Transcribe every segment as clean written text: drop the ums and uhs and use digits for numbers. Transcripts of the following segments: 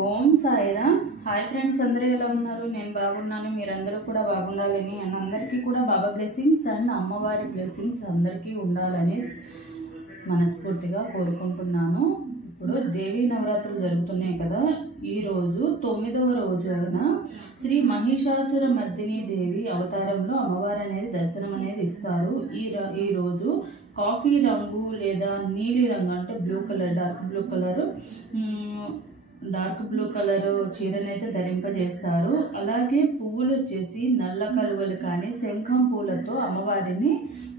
ఓం Sairam. Hi friends, అందరూ ఎలా ఉన్నారు? నేను బాగున్నాను, మీరందరూ కూడా బాగుండాలని అండ్ అందరికీ కూడా బాబా బ్లెస్సింగ్స్ అండ్ అమ్మవారి బ్లెస్సింగ్స్ అందరికీ ఉండాలని మనస్ఫూర్తిగా కోరుకుంటున్నాను. ఇప్పుడు దేవీ నవరాత్రులు జరుగుతున్నాయి కదా. ఈరోజు 9వ రోజు అయిన శ్రీ మహిషాసుర మర్దిని దేవి అవతారంలో అమ్మవారు అనేది దర్శనం అనేది ఇస్తారు. ఈ రోజు కాఫీ రంగు లేదా నీలి రంగు అంటే blue colour, dark blue colour చీరనైతే ధరింపజేస్తారు. అలాగే పువ్వులు వచ్చేసి నల్ల కలువలు కానీ శంఖం పూలతో అమ్మవారిని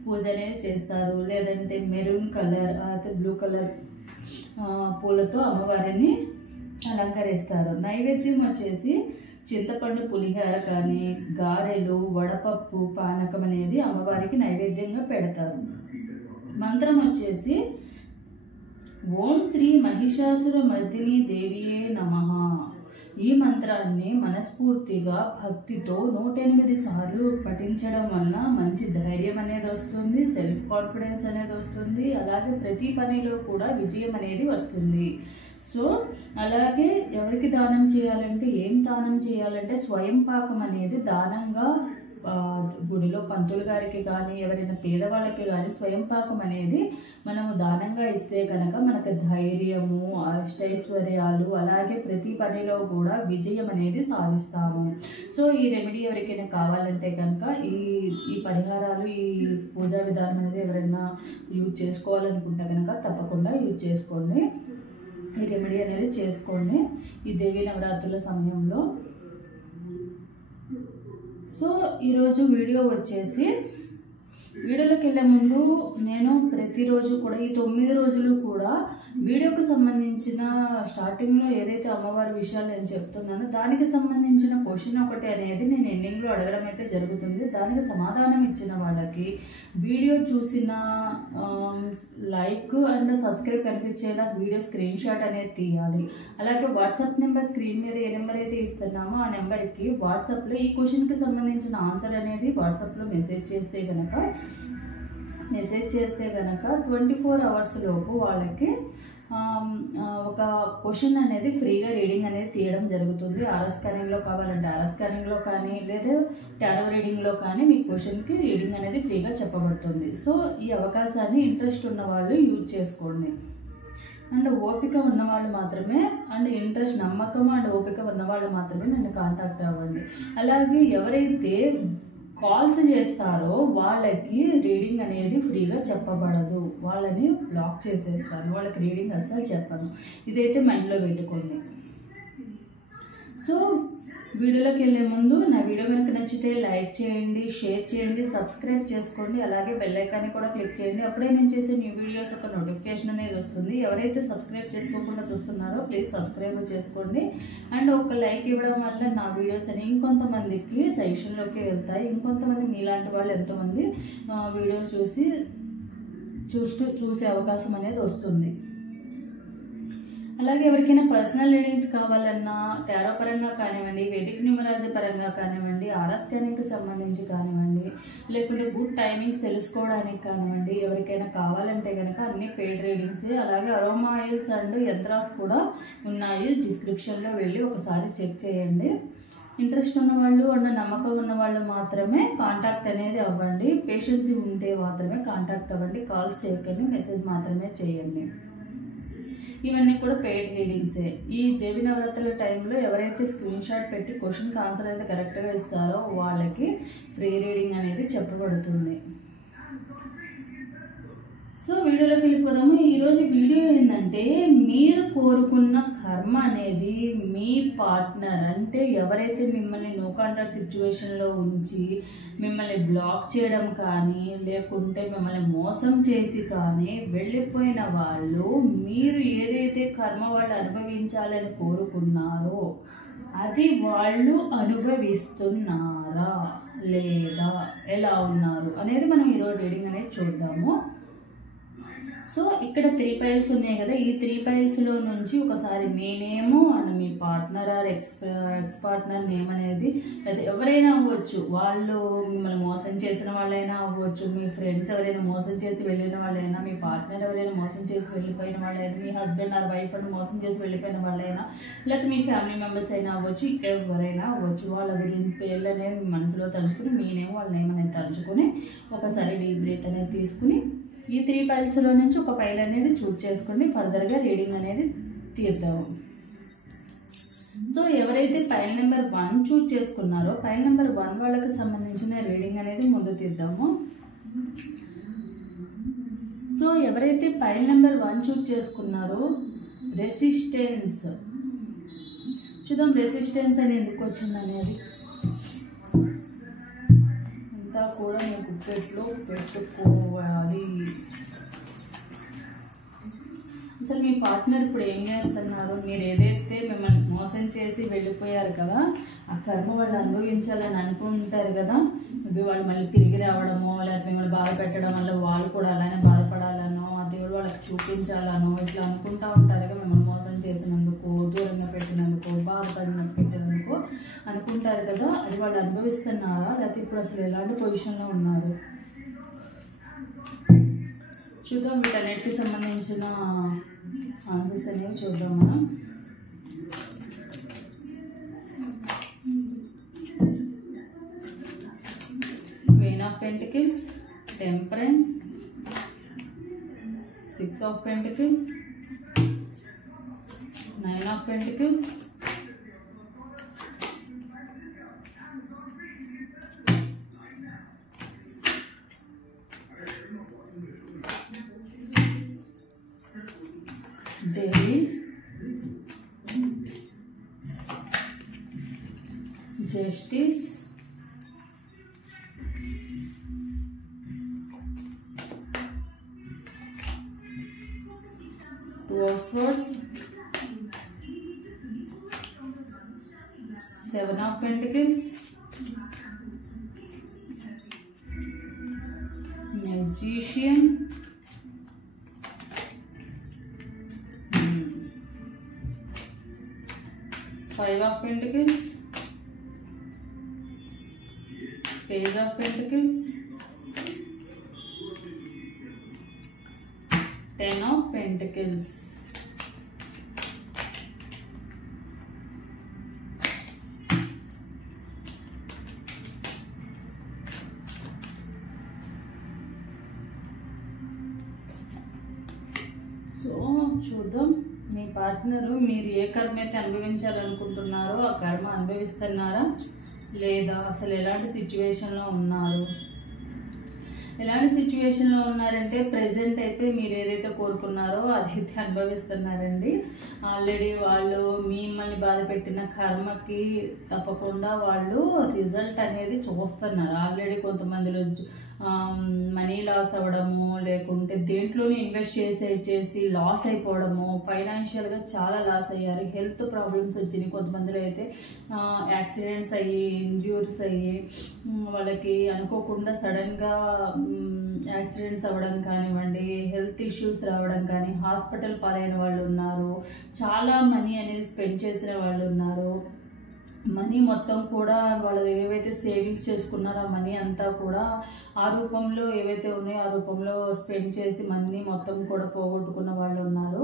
పూజ అనేది చేస్తారు. లేదంటే మెరూన్ కలర్ అయితే బ్లూ కలర్ పూలతో అమ్మవారిని అలంకరిస్తారు. నైవేద్యం వచ్చేసి చింతపండు పులిహార కానీ గారెలు, వడపప్పు, పానకం అనేది అమ్మవారికి నైవేద్యంగా పెడతారు. మంత్రం వచ్చేసి ఓం శ్రీ మహిషాసుర మర్దిని దేవియే నమః. ఈ మంత్రాన్ని మనస్ఫూర్తిగా భక్తితో 108 సార్లు పఠించడం వల్ల మంచి ధైర్యం అనేది వస్తుంది, సెల్ఫ్ కాన్ఫిడెన్స్ అనేది వస్తుంది. అలాగే ప్రతి పనిలో కూడా విజయం అనేది వస్తుంది. సో అలాగే ఎవరికి దానం చేయాలంటే, ఏం దానం చేయాలంటే స్వయం పాకం అనేది దానంగా గుడిలో పంతులు గారికి కానీ ఎవరైనా పేదవాళ్ళకి కానీ స్వయం పాకం అనేది మనము దానంగా ఇస్తే కనుక మనకు ధైర్యము, అష్టైశ్వర్యాలు, అలాగే ప్రతి పనిలో కూడా విజయం అనేది సాధిస్తాము. సో ఈ రెమెడీ ఎవరికైనా కావాలంటే కనుక ఈ పరిహారాలు, ఈ పూజా విధానం అనేది ఎవరైనా యూజ్ చేసుకోవాలనుకుంటే కనుక తప్పకుండా యూజ్ చేసుకోండి. ఈ రెమెడీ అనేది చేసుకోండి ఈ దేవీ నవరాత్రుల సమయంలో. సో ఈరోజు వీడియో వచ్చేసి, వీడియోలోకి వెళ్ళే ముందు నేను ప్రతిరోజు కూడా ఈ 9 రోజులు కూడా వీడియోకి సంబంధించిన స్టార్టింగ్లో ఏదైతే అమ్మవారి విషయాలు నేను చెప్తున్నానో దానికి సంబంధించిన క్వశ్చన్ ఒకటి అనేది నేను ఎండింగ్లో అడగడం అయితే జరుగుతుంది. దానికి సమాధానం ఇచ్చిన వాళ్ళకి వీడియో చూసిన లైక్ అండ్ సబ్స్క్రైబ్ కనిపించేలా వీడియో స్క్రీన్ షాట్ అనేది తీయాలి. అలాగే వాట్సాప్ నెంబర్ స్క్రీన్ మీద ఏ నెంబర్ అయితే ఇస్తున్నామో ఆ నెంబర్కి వాట్సాప్లో ఈ క్వశ్చన్కి సంబంధించిన ఆన్సర్ అనేది వాట్సాప్లో మెసేజ్ చేస్తే కనుక 24 అవర్స్ లోపు వాళ్ళకి ఒక క్వశ్చన్ అనేది ఫ్రీగా రీడింగ్ అనేది తీయడం జరుగుతుంది. ఆర్ఆర్ స్కానింగ్లో కావాలంటే ఆర్ఆర్ స్కానింగ్లో కానీ లేదా టారో రీడింగ్లో కానీ మీ క్వశ్చన్కి రీడింగ్ అనేది ఫ్రీగా చెప్పబడుతుంది. సో ఈ అవకాశాన్ని ఇంట్రెస్ట్ ఉన్న వాళ్ళు యూజ్ చేసుకోండి. అండ్ ఓపిక ఉన్నవాళ్ళు మాత్రమే, అండ్ ఇంట్రెస్ట్, నమ్మకం అండ్ ఓపిక ఉన్నవాళ్ళు మాత్రమే నన్ను కాంటాక్ట్ అవ్వండి. అలాగే ఎవరైతే కాల్స్ చేస్తారో వాళ్ళకి రీడింగ్ అనేది ఫ్రీగా చెప్పబడదు, వాళ్ళని బ్లాక్ చేసేస్తాను, వాళ్ళకి రీడింగ్ అస్సలు చెప్పను. ఇదైతే మైండ్లో పెట్టుకోండి. సో వీడియోలోకి వెళ్ళే ముందు నా వీడియో కనుక నచ్చితే లైక్ చేయండి, షేర్ చేయండి, సబ్స్క్రైబ్ చేసుకోండి. అలాగే బెల్ ఐకాన్ని కూడా క్లిక్ చేయండి. అప్పుడే నేను చేసే న్యూ వీడియోస్ ఒక నోటిఫికేషన్ అనేది వస్తుంది. ఎవరైతే సబ్స్క్రైబ్ చేసుకోకుండా చూస్తున్నారో ప్లీజ్ సబ్స్క్రైబ్ చేసుకోండి. అండ్ ఒక లైక్ ఇవ్వడం వల్ల నా వీడియోస్ అని ఇంకొంతమందికి సజెషన్లోకి వెళ్తాయి. ఇంకొంతమంది మీలాంటి వాళ్ళు ఎంతోమంది వీడియోస్ చూసే అవకాశం అనేది వస్తుంది. అలాగే ఎవరికైనా పర్సనల్ రీడింగ్స్ కావాలన్నా టారో పరంగా కానివ్వండి, వేదిక న్యూమరాలజీ పరంగా కానివ్వండి, ఆర్ఆర్ స్కానింగ్కి సంబంధించి కానివ్వండి, లేకుంటే గుడ్ టైమింగ్స్ తెలుసుకోవడానికి కానివ్వండి, ఎవరికైనా కావాలంటే కనుక అన్ని పెయిడ్ రీడింగ్స్. అలాగే అరోమా ఆయిల్స్ అండ్ యంత్రాస్ కూడా ఉన్నాయి. డిస్క్రిప్షన్లో వెళ్ళి ఒకసారి చెక్ చేయండి. ఇంట్రెస్ట్ ఉన్నవాళ్ళు అండ్ నమ్మకం ఉన్నవాళ్ళు మాత్రమే కాంటాక్ట్ అనేది అవ్వండి. పేషెన్సీ ఉంటే మాత్రమే కాంటాక్ట్ అవ్వండి. కాల్స్ చేయకండి, మెసేజ్ మాత్రమే చేయండి. ఇవన్నీ కూడా పెయిడ్ రీడింగ్సే. ఈ దేవి నవరాత్రుల టైంలో ఎవరైతే స్క్రీన్ షాట్ పెట్టి క్వశ్చన్కి ఆన్సర్ అయితే కరెక్ట్గా ఇస్తారో వాళ్ళకి ఫ్రీ రీడింగ్ అనేది చెప్పబడుతుంది. సో వీడియోలోకి వెళ్ళిపోదాము. ఈరోజు వీడియో ఏంటంటే, మీరు కోరుకున్న కర్మ అనేది మీ పార్ట్నర్ అంటే ఎవరైతే మిమ్మల్ని నో కాంటాక్ట్ సిచ్యువేషన్లో ఉంచి మిమ్మల్ని బ్లాక్ చేయడం కానీ లేకుంటే మిమ్మల్ని మోసం చేసి కానీ వెళ్ళిపోయిన వాళ్ళు, మీరు ఏదైతే కర్మ వాళ్ళు అనుభవించాలని కోరుకున్నారో అది వాళ్ళు అనుభవిస్తున్నారా లేదా ఎలా ఉన్నారు అనేది మనం ఈరోజు రీడింగ్ అనేది చూద్దాము. సో ఇక్కడ 3 piles ఉన్నాయి కదా, ఈ 3 pilesలో నుంచి ఒకసారి మీ నేము అండ్ మీ partner or ex partner name అనేది, లేదా ఎవరైనా అవ్వచ్చు, వాళ్ళు మిమ్మల్ని మోసం చేసిన వాళ్ళైనా అవ్వచ్చు, మీ ఫ్రెండ్స్ ఎవరైనా మోసం చేసి వెళ్ళిన వాళ్ళైనా, మీ పార్ట్నర్ ఎవరైనా మోసం చేసి వెళ్ళిపోయిన వాళ్ళైనా, మీ హస్బెండ్ ఆర్ వైఫ్ అని మోసం చేసి వెళ్ళిపోయిన వాళ్ళైనా, లేకపోతే మీ ఫ్యామిలీ మెంబర్స్ అయినా అవ్వచ్చు, ఎవరైనా అవ్వచ్చు. వాళ్ళ గురించి పేర్లు అనేది మీ మనసులో తలుచుకుని, మీ నేమ్ వాళ్ళ నేమ్ అనేది తలుచుకుని ఒకసారి డీప్ బ్రీత్ అనేది తీసుకుని ఈ 3 pilesలో నుంచి ఒక పైల్ అనేది చూజ్ చేసుకోండి. ఫర్దర్గా రీడింగ్ అనేది తీద్దాము. సో ఎవరైతే పైల్ నెంబర్ 1 చూజ్ చేసుకున్నారో, పైల్ నెంబర్ 1 వాళ్ళకి సంబంధించిన రీడింగ్ అనేది ముందు తీద్దాము. సో ఎవరైతే పైల్ నెంబర్ 1 చూజ్ చేసుకున్నారో, రెసిస్టెన్స్ చూద్దాం. రెసిస్టెన్స్ అని ఎందుకు వచ్చింది అనేది అంతా కూడా నేను గుప్పెట్లో పెట్టుకోవాలి. అసలు మీ పార్ట్నర్ ఇప్పుడు ఏం చేస్తున్నారు? మీరు ఏదైతే మిమ్మల్ని మోసం చేసి వెళ్ళిపోయారు కదా, ఆ కర్మ వాళ్ళు అనుభవించాలని అనుకుంటారు కదా. మేబీ వాళ్ళు మళ్ళీ తిరిగి రావడమో, లేకపోతే మిమ్మల్ని బాధ పెట్టడం వల్ల వాళ్ళు కూడా అలానే బాధపడాలనో, ఆ దేవుడు వాళ్ళకి చూపించాలనో ఇట్లా అనుకుంటూ ఉంటారు కదా. మిమ్మల్ని మోసం చేసినందుకు, దూరంగా పెట్టినందుకు, పెట్టినందుకు అనుకుంటారు కదా. అది వాళ్ళు అనుభవిస్తున్నారా, లేకపోతే ఇప్పుడు అసలు ఎలాంటి పొజిషన్లో ఉన్నారు చూద్దాం. వీటన్నిటికి సంబంధించిన ఆన్సర్స్ అనేవి చూద్దాం మనం. Queen of pentacles, temperance, 6 of Pentacles, 9 of Pentacles, Devil, Justice, Two of Swords, 7 of Pentacles, Magician, Five of Pentacles, Page of Pentacles, 10 of Pentacles. So చూద్దాం, మీ పార్ట్నరు మీరు ఏ కర్మ అయితే అనుభవించాలనుకుంటున్నారో ఆ కర్మ అనుభవిస్తున్నారా లేదా, అసలు ఎలాంటి సిచ్యువేషన్లో ఉన్నారు. ఎలాంటి సిచ్యువేషన్లో ఉన్నారంటే, ప్రజెంట్ అయితే మీరు ఏదైతే కోరుకున్నారో అదైతే అనుభవిస్తున్నారండి. ఆల్రెడీ వాళ్ళు మిమ్మల్ని బాధ పెట్టిన కర్మకి తప్పకుండా వాళ్ళు రిజల్ట్ అనేది చూస్తున్నారు. ఆల్రెడీ కొంతమందిలో మనీ లాస్ అవ్వడము, లేకుంటే దేంట్లోనే ఇన్వెస్ట్ చేసి లాస్ అయిపోవడము, ఫైనాన్షియల్గా చాలా లాస్ అయ్యారు, హెల్త్ ప్రాబ్లమ్స్ వచ్చినాయి. కొంతమందిలో అయితే యాక్సిడెంట్స్ అయ్యి, ఇంజ్యూరీస్ అయ్యి, వాళ్ళకి అనుకోకుండా సడన్గా యాక్సిడెంట్స్ అవ్వడం కానివ్వండి, హెల్త్ ఇష్యూస్ రావడం కానీ, హాస్పిటల్ పాలైన వాళ్ళు ఉన్నారు, చాలా మనీ అనేది స్పెండ్ చేసిన వాళ్ళు ఉన్నారు. మనీ మొత్తం కూడా వాళ్ళు ఏవైతే సేవింగ్స్ చేసుకున్నారో ఆ మనీ అంతా కూడా ఆ రూపంలో ఏవైతే ఉన్నాయో ఆ రూపంలో స్పెండ్ చేసి మనీ మొత్తం కూడా పోగొట్టుకున్న వాళ్ళు ఉన్నారు.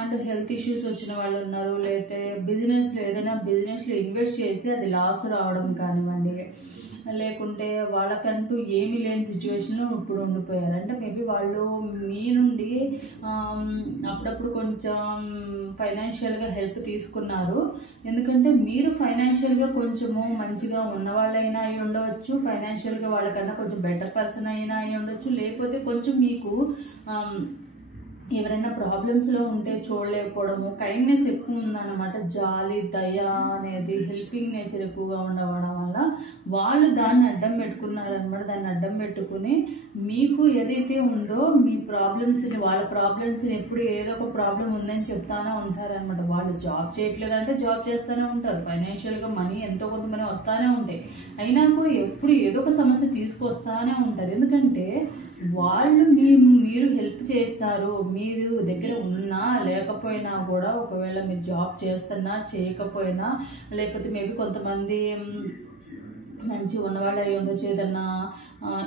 అండ్ హెల్త్ ఇష్యూస్ వచ్చిన వాళ్ళు ఉన్నారు. లేకపోతే బిజినెస్లో ఏదైనా బిజినెస్లో ఇన్వెస్ట్ చేసి అది లాస్ రావడం కానివ్వండి, లేకుంటే వాళ్ళకంటూ ఏమీ లేని సిచ్యువేషన్లో ఇప్పుడు ఉండిపోయారు. అంటే మేబీ వాళ్ళు మీ నుండి అప్పుడప్పుడు కొంచెం ఫైనాన్షియల్గా హెల్ప్ తీసుకున్నారు. ఎందుకంటే మీరు ఫైనాన్షియల్గా కొంచెము మంచిగా ఉన్నవాళ్ళైనా అయి ఉండవచ్చు, ఫైనాన్షియల్గా వాళ్ళకన్నా కొంచెం బెటర్ పర్సన్ అయినా అయి ఉండొచ్చు, లేకపోతే కొంచెం మీకు ఎవరైనా ప్రాబ్లమ్స్లో ఉంటే చూడలేకపోవడము, కైండ్నెస్ ఎక్కువ ఉందన్నమాట, జాలి దయ అనేది హెల్పింగ్ నేచర్ ఎక్కువగా ఉండవడం వల్ల వాళ్ళు దాన్ని అడ్డం పెట్టుకున్నారనమాట. దాన్ని అడ్డం పెట్టుకుని మీకు ఏదైతే ఉందో మీ ప్రాబ్లమ్స్ని, వాళ్ళ ప్రాబ్లమ్స్ని ఎప్పుడు ఏదో ఒక ప్రాబ్లం ఉందని చెప్తానే ఉంటారనమాట. వాళ్ళు జాబ్ చేయట్లేదంటే జాబ్ చేస్తూనే ఉంటారు, ఫైనాన్షియల్గా మనీ ఎంతో కొంత మనీ వస్తూనే ఉంటాయి, అయినా కూడా ఎప్పుడు ఏదో ఒక సమస్య తీసుకొస్తానే ఉంటారు. ఎందుకంటే వాళ్ళు మీరు హెల్ప్ చేస్తారు, మీరు దగ్గర ఉన్నా లేకపోయినా కూడా, ఒకవేళ మీరు జాబ్ చేస్తున్నా చేయకపోయినా, లేకపోతే మేబీ కొంతమంది మంచి ఉన్నవాళ్ళు అయి ఉండొచ్చు, ఏదన్నా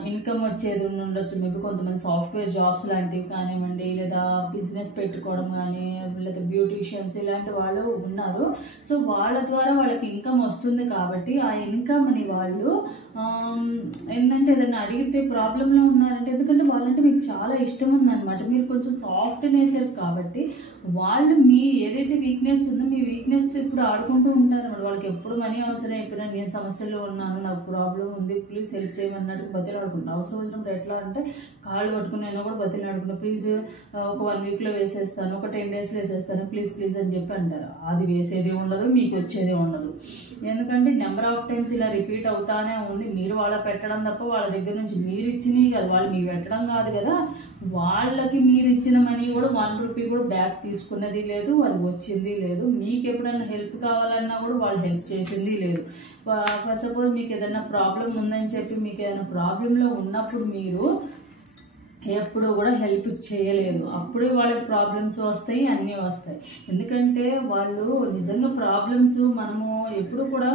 ఇన్కమ్ వచ్చేది ఉండొచ్చు, మేబీ కొంతమంది సాఫ్ట్వేర్ జాబ్స్ లాంటివి కానివ్వండి, లేదా బిజినెస్ పెట్టుకోవడం కానీ, లేదా బ్యూటీషియన్స్ ఇలాంటి వాళ్ళు ఉన్నారు. సో వాళ్ళ ద్వారా వాళ్ళకి ఇన్కమ్ వస్తుంది కాబట్టి ఆ ఇన్కమ్ని వాళ్ళు ఏంటంటే ఏదైనా అడిగితే ప్రాబ్లంలో ఉన్నారంటే, ఎందుకంటే వాళ్ళంటే మీకు చాలా ఇష్టం ఉందన్నమాట, మీరు కొంచెం సాఫ్ట్ నేచర్ కాబట్టి వాళ్ళు మీ ఏదైతే వీక్నెస్ ఉందో మీ వీక్నెస్తో ఇప్పుడు ఆడుకుంటూ ఉంటారు. వాళ్ళకి ఎప్పుడు మనీ అవసరం అయిపోయినా, నేను సమస్యలో ఉన్నాను, నాకు ప్రాబ్లం ఉంది, ప్లీజ్ హెల్ప్ చేయమన్నట్టు బతిలాడుకుంటా. అవసరం వచ్చినప్పుడు ఎట్లా అంటే కాళ్ళు పట్టుకుని కూడా బతిలాడుకుంటా, ప్లీజ్ ఒక 1 వీక్లో వేసేస్తాను, ఒక 10 డేస్లో వేసేస్తాను, ప్లీజ్ ప్లీజ్ అని చెప్పి అంటారు. అది వేసేదే ఉండదు, మీకు వచ్చేదే ఉండదు. ఎందుకంటే నెంబర్ ఆఫ్ టైమ్స్ ఇలా రిపీట్ అవుతానే ఉంది. మీరు వాళ్ళ పెట్టడం తప్ప వాళ్ళ దగ్గర నుంచి మీరు ఇచ్చినవి కాదు, వాళ్ళు మీకు పెట్టడం కాదు కదా, వాళ్ళకి మీరు ఇచ్చిన మనీ కూడా 1 రూపీ కూడా బ్యాక్ తీసుకున్నది లేదు, అది వచ్చింది లేదు. మీకు ఎప్పుడైనా హెల్ప్ కావాలన్నా కూడా వాళ్ళు హెల్ప్ చేసింది లేదు. ఫర్ సపోజ్ మీకు ఏదైనా ప్రాబ్లం ఉందని చెప్పి, మీకు ఏదైనా ప్రాబ్లంలో ఉన్నప్పుడు మీరు ఎప్పుడు కూడా హెల్ప్ చేయలేదు, అప్పుడే వాళ్ళకి ప్రాబ్లమ్స్ వస్తాయి, అన్నీ వస్తాయి. ఎందుకంటే వాళ్ళు నిజంగా ప్రాబ్లమ్స్ మనము ఎప్పుడు కూడా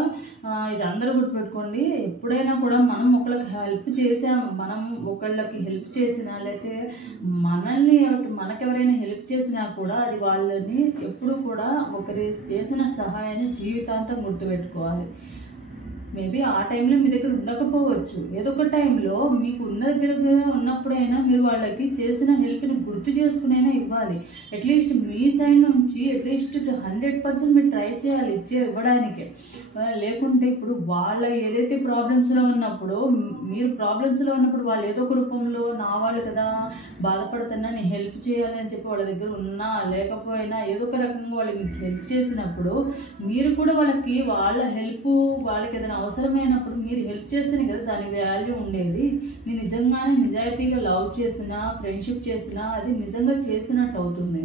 ఇది అందరూ గుర్తుపెట్టుకోండి, ఎప్పుడైనా కూడా మనం ఒకళ్ళకి హెల్ప్ చేసాము, మనం ఒకళ్ళకి హెల్ప్ చేసినా, లేకపోతే మనకెవరైనా హెల్ప్ చేసినా కూడా అది వాళ్ళని ఎప్పుడు కూడా ఒకరి చేసిన సహాయాన్ని జీవితాంతం గుర్తుపెట్టుకోవాలి. మేబీ ఆ టైంలో మీ దగ్గర ఉండకపోవచ్చు, ఏదో ఒక టైంలో మీకు ఉన్న దగ్గర ఉన్నప్పుడైనా మీరు వాళ్ళకి చేసిన హెల్ప్ని గుర్తు చేసుకునైనా ఇవ్వాలి. అట్లీస్ట్ మీ సైడ్ నుంచి అట్లీస్ట్ 100% మీరు ట్రై చేయాలి ఇవ్వడానికే. లేకుంటే ఇప్పుడు వాళ్ళ ఏదైతే ప్రాబ్లమ్స్లో ఉన్నప్పుడు, మీరు ప్రాబ్లమ్స్లో ఉన్నప్పుడు వాళ్ళు ఏదో ఒక రూపంలో నా వాళ్ళు కదా బాధపడుతున్నా, నేను హెల్ప్ చేయాలి అని చెప్పి వాళ్ళ దగ్గర ఉన్నా లేకపోయినా ఏదో ఒక రకంగా వాళ్ళు మీకు హెల్ప్ చేసినప్పుడు, మీరు కూడా వాళ్ళ హెల్ప్ వాళ్ళకి ఏదైనా అవసరమైనప్పుడు మీరు హెల్ప్ చేస్తేనే కదా దాని వాల్యూ ఉండేది. మీరు నిజంగానే నిజాయితీగా లవ్ చేసినా, ఫ్రెండ్షిప్ చేసినా అది నిజంగా చేసినట్టు అవుతుంది.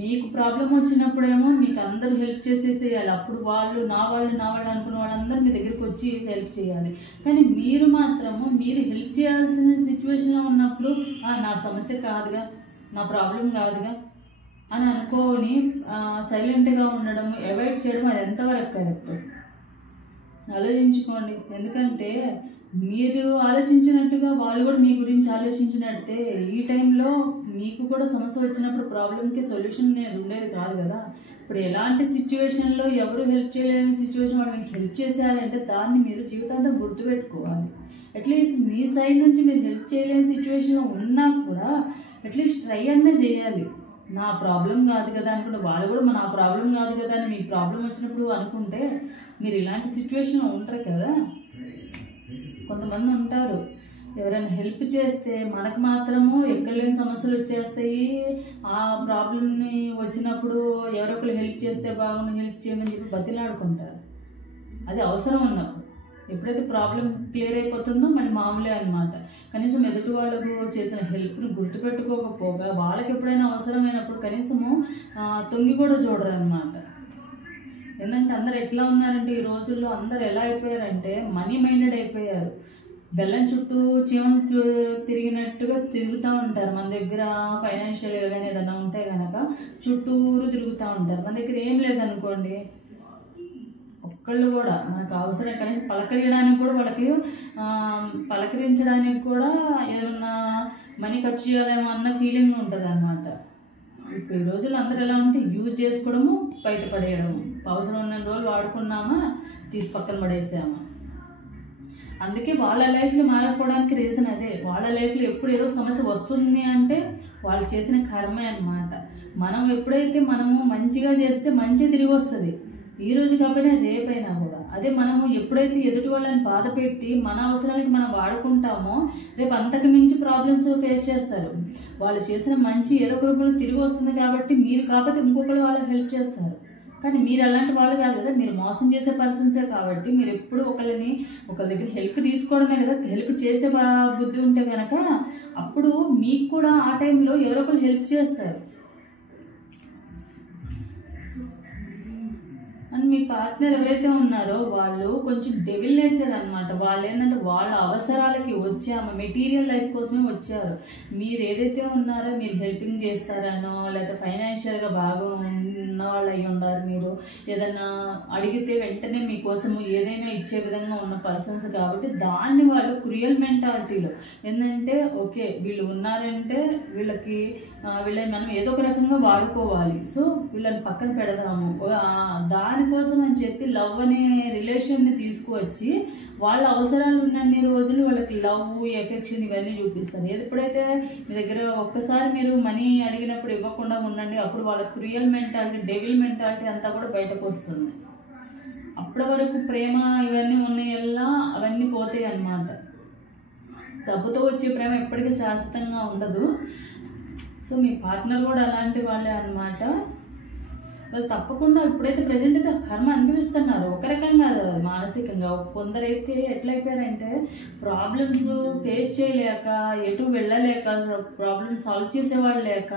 మీకు ప్రాబ్లం వచ్చినప్పుడేమో మీకు అందరూ హెల్ప్ చేసేసేయాలి, అప్పుడు నా వాళ్ళు అనుకున్న వాళ్ళందరూ మీ దగ్గరికి వచ్చి హెల్ప్ చేయాలి. కానీ మీరు మాత్రము మీరు హెల్ప్ చేయాల్సిన సిచ్యువేషన్లో ఉన్నప్పుడు నా సమస్య కాదుగా, నా ప్రాబ్లం కాదుగా అని అనుకోని సైలెంట్గా ఉండడం, అవాయిడ్ చేయడం అది ఎంతవరకు కరెక్ట్ ఆలోచించుకోండి. ఎందుకంటే మీరు ఆలోచించినట్టుగా వాళ్ళు కూడా మీ గురించి ఆలోచించినట్టే ఈ టైంలో మీకు కూడా సమస్య వచ్చినప్పుడు ప్రాబ్లంకి సొల్యూషన్ అనేది ఉండేది కాదు కదా. ఇప్పుడు ఎలాంటి సిచ్యువేషన్లో ఎవరు హెల్ప్ చేయలేని సిచ్యువేషన్ వాళ్ళు మీకు హెల్ప్ చేశారంటే దాన్ని మీరు జీవితాంతం గుర్తుపెట్టుకోవాలి. అట్లీస్ట్ మీ సైడ్ నుంచి మీరు హెల్ప్ చేయలేని సిచ్యువేషన్లో ఉన్నా కూడా అట్లీస్ట్ ట్రై అన్నా చేయాలి. నా ప్రాబ్లం కాదు కదా అనుకుంటే వాళ్ళు కూడా నా ప్రాబ్లం కాదు కదా అని మీ ప్రాబ్లం వచ్చినప్పుడు అనుకుంటే మీరు ఇలాంటి సిచ్యువేషన్లో ఉంటారు కదా. కొంతమంది ఉంటారు, ఎవరైనా హెల్ప్ చేస్తే మనకు మాత్రము ఎక్కడ లేని సమస్యలు వచ్చేస్తాయి. ఆ ప్రాబ్లంని వచ్చినప్పుడు ఎవరొకరు హెల్ప్ చేస్తే బాగుంది, హెల్ప్ చేయమని చెప్పి బతిలాడుకుంటారు. అది అవసరం ఉన్నప్పుడు. ఎప్పుడైతే ప్రాబ్లం క్లియర్ అయిపోతుందో మళ్ళీ మామూలే అనమాట. కనీసం ఎదుటి వాళ్ళకు చేసిన హెల్ప్ని గుర్తుపెట్టుకోకపోగా వాళ్ళకి ఎప్పుడైనా అవసరమైనప్పుడు కనీసము తొంగి కూడా చూడరు అనమాట. ఎందుకంటే అందరు ఎట్లా ఉన్నారంటే ఈ రోజుల్లో అందరు ఎలా అయిపోయారంటే మనీ మైండెడ్ అయిపోయారు. బెల్లం చుట్టూ చీమలు తిరిగినట్టుగా తిరుగుతూ ఉంటారు. మన దగ్గర ఫైనాన్షియల్ ఏదైనా ఏదైనా ఉంటే కనుక చుట్టూరు తిరుగుతూ ఉంటారు. మన దగ్గర ఏం లేదనుకోండి, ఒక్కళ్ళు కూడా మనకు అవసరం కనీసం పలకరించడానికి కూడా పలకరించడానికి కూడా ఏదన్నా మనీ ఖర్చు చేయాలేమో అన్న ఫీలింగ్ ఉంటుంది అన్నమాట. ఇప్పుడు ఈ రోజుల్లో అందరూ ఎలా ఉంటే యూజ్ చేసుకోవడము, బయటపడేయడము, అవసరం ఉన్న రోజులు వాడుకున్నామా తీసి పక్కన పడేసామా. అందుకే వాళ్ళ లైఫ్లో మారకపోవడానికి రీజన్ అదే. వాళ్ళ లైఫ్లో ఎప్పుడు ఏదో సమస్య వస్తుంది అంటే వాళ్ళు చేసిన కర్మే అన్నమాట. మనం ఎప్పుడైతే మనము మంచిగా చేస్తే మంచి తిరిగి వస్తుంది. ఈ రోజు కాకపోయినా రేపైనా కూడా. అదే మనము ఎప్పుడైతే ఎదుటి వాళ్ళని బాధ పెట్టి మన అవసరాలకి మనం వాడుకుంటామో రేపు అంతకు మించి ప్రాబ్లమ్స్ ఫేస్ చేస్తారు. వాళ్ళు చేసిన మంచి ఏదో ఒక రూపంలో తిరిగి వస్తుంది కాబట్టి మీరు కాకపోతే ఇంకొకరు వాళ్ళకి హెల్ప్ చేస్తారు. కానీ మీరు అలాంటి వాళ్ళు కాదు కదా, మీరు మోసం చేసే పర్సన్సే కాబట్టి మీరు ఎప్పుడు ఒకరి దగ్గర హెల్ప్ తీసుకోవడమే కదా, హెల్ప్ చేసే బుద్ధి ఉంటే కనుక అప్పుడు మీకు కూడా ఆ టైంలో ఎవరో ఒకరు హెల్ప్ చేస్తారు. అండ్ మీ పార్ట్నర్ ఎవరైతే ఉన్నారో వాళ్ళు కొంచెం డెవిల్ నేచర్ అనమాట. వాళ్ళు ఏంటంటే వాళ్ళ అవసరాలకి వచ్చాము, మెటీరియల్ లైఫ్ కోసమే వచ్చారు. మీరు ఏదైతే ఉన్నారో మీరు హెల్పింగ్ చేస్తారనో లేకపోతే ఫైనాన్షియల్గా బాగా ఉన్న వాళ్ళు అయి ఉండారు. మీరు ఏదన్నా అడిగితే వెంటనే మీకోసము ఏదైనా ఇచ్చే విధంగా ఉన్న పర్సన్స్ కాబట్టి దాన్ని వాళ్ళు క్రూయల్ మెంటాలిటీలో ఏంటంటే ఓకే వీళ్ళు ఉన్నారంటే వీళ్ళని మనం ఏదో ఒక రకంగా వాడుకోవాలి, సో వీళ్ళని పక్కన పెడదాము దానికోసం అని చెప్పి లవ్ అనే రిలేషన్ని తీసుకువచ్చి వాళ్ళ అవసరాలు ఉన్నన్ని రోజులు వాళ్ళకి లవ్ ఎఫెక్షన్ ఇవన్నీ చూపిస్తారు. ఎప్పుడైతే మీ దగ్గర ఒక్కసారి మీరు మనీ అడిగినప్పుడు ఇవ్వకుండా ఉండండి, అప్పుడు వాళ్ళ క్రూయల్ మెంటాలిటీ డెవిల్ మెంటాలిటీ అంతా కూడా బయటకు వస్తుంది. అప్పటి వరకు ప్రేమ ఇవన్నీ ఉన్నాయల్లా అవన్నీ పోతాయి అన్నమాట. డబ్బుతో వచ్చే ప్రేమ ఎప్పటికీ శాశ్వతంగా ఉండదు. సో మీ పార్ట్నర్ కూడా అలాంటి వాళ్ళే అన్నమాట. వాళ్ళు తప్పకుండా ఇప్పుడైతే ప్రజెంట్ అయితే కర్మ అనుభవిస్తున్నారు, ఒక రకంగా మానసికంగా. కొందరైతే ఎట్లయిపోయారంటే ప్రాబ్లమ్స్ ఫేస్ చేయలేక, ఎటు వెళ్ళలేక, ప్రాబ్లమ్ సాల్వ్ చేసేవాళ్ళు లేక,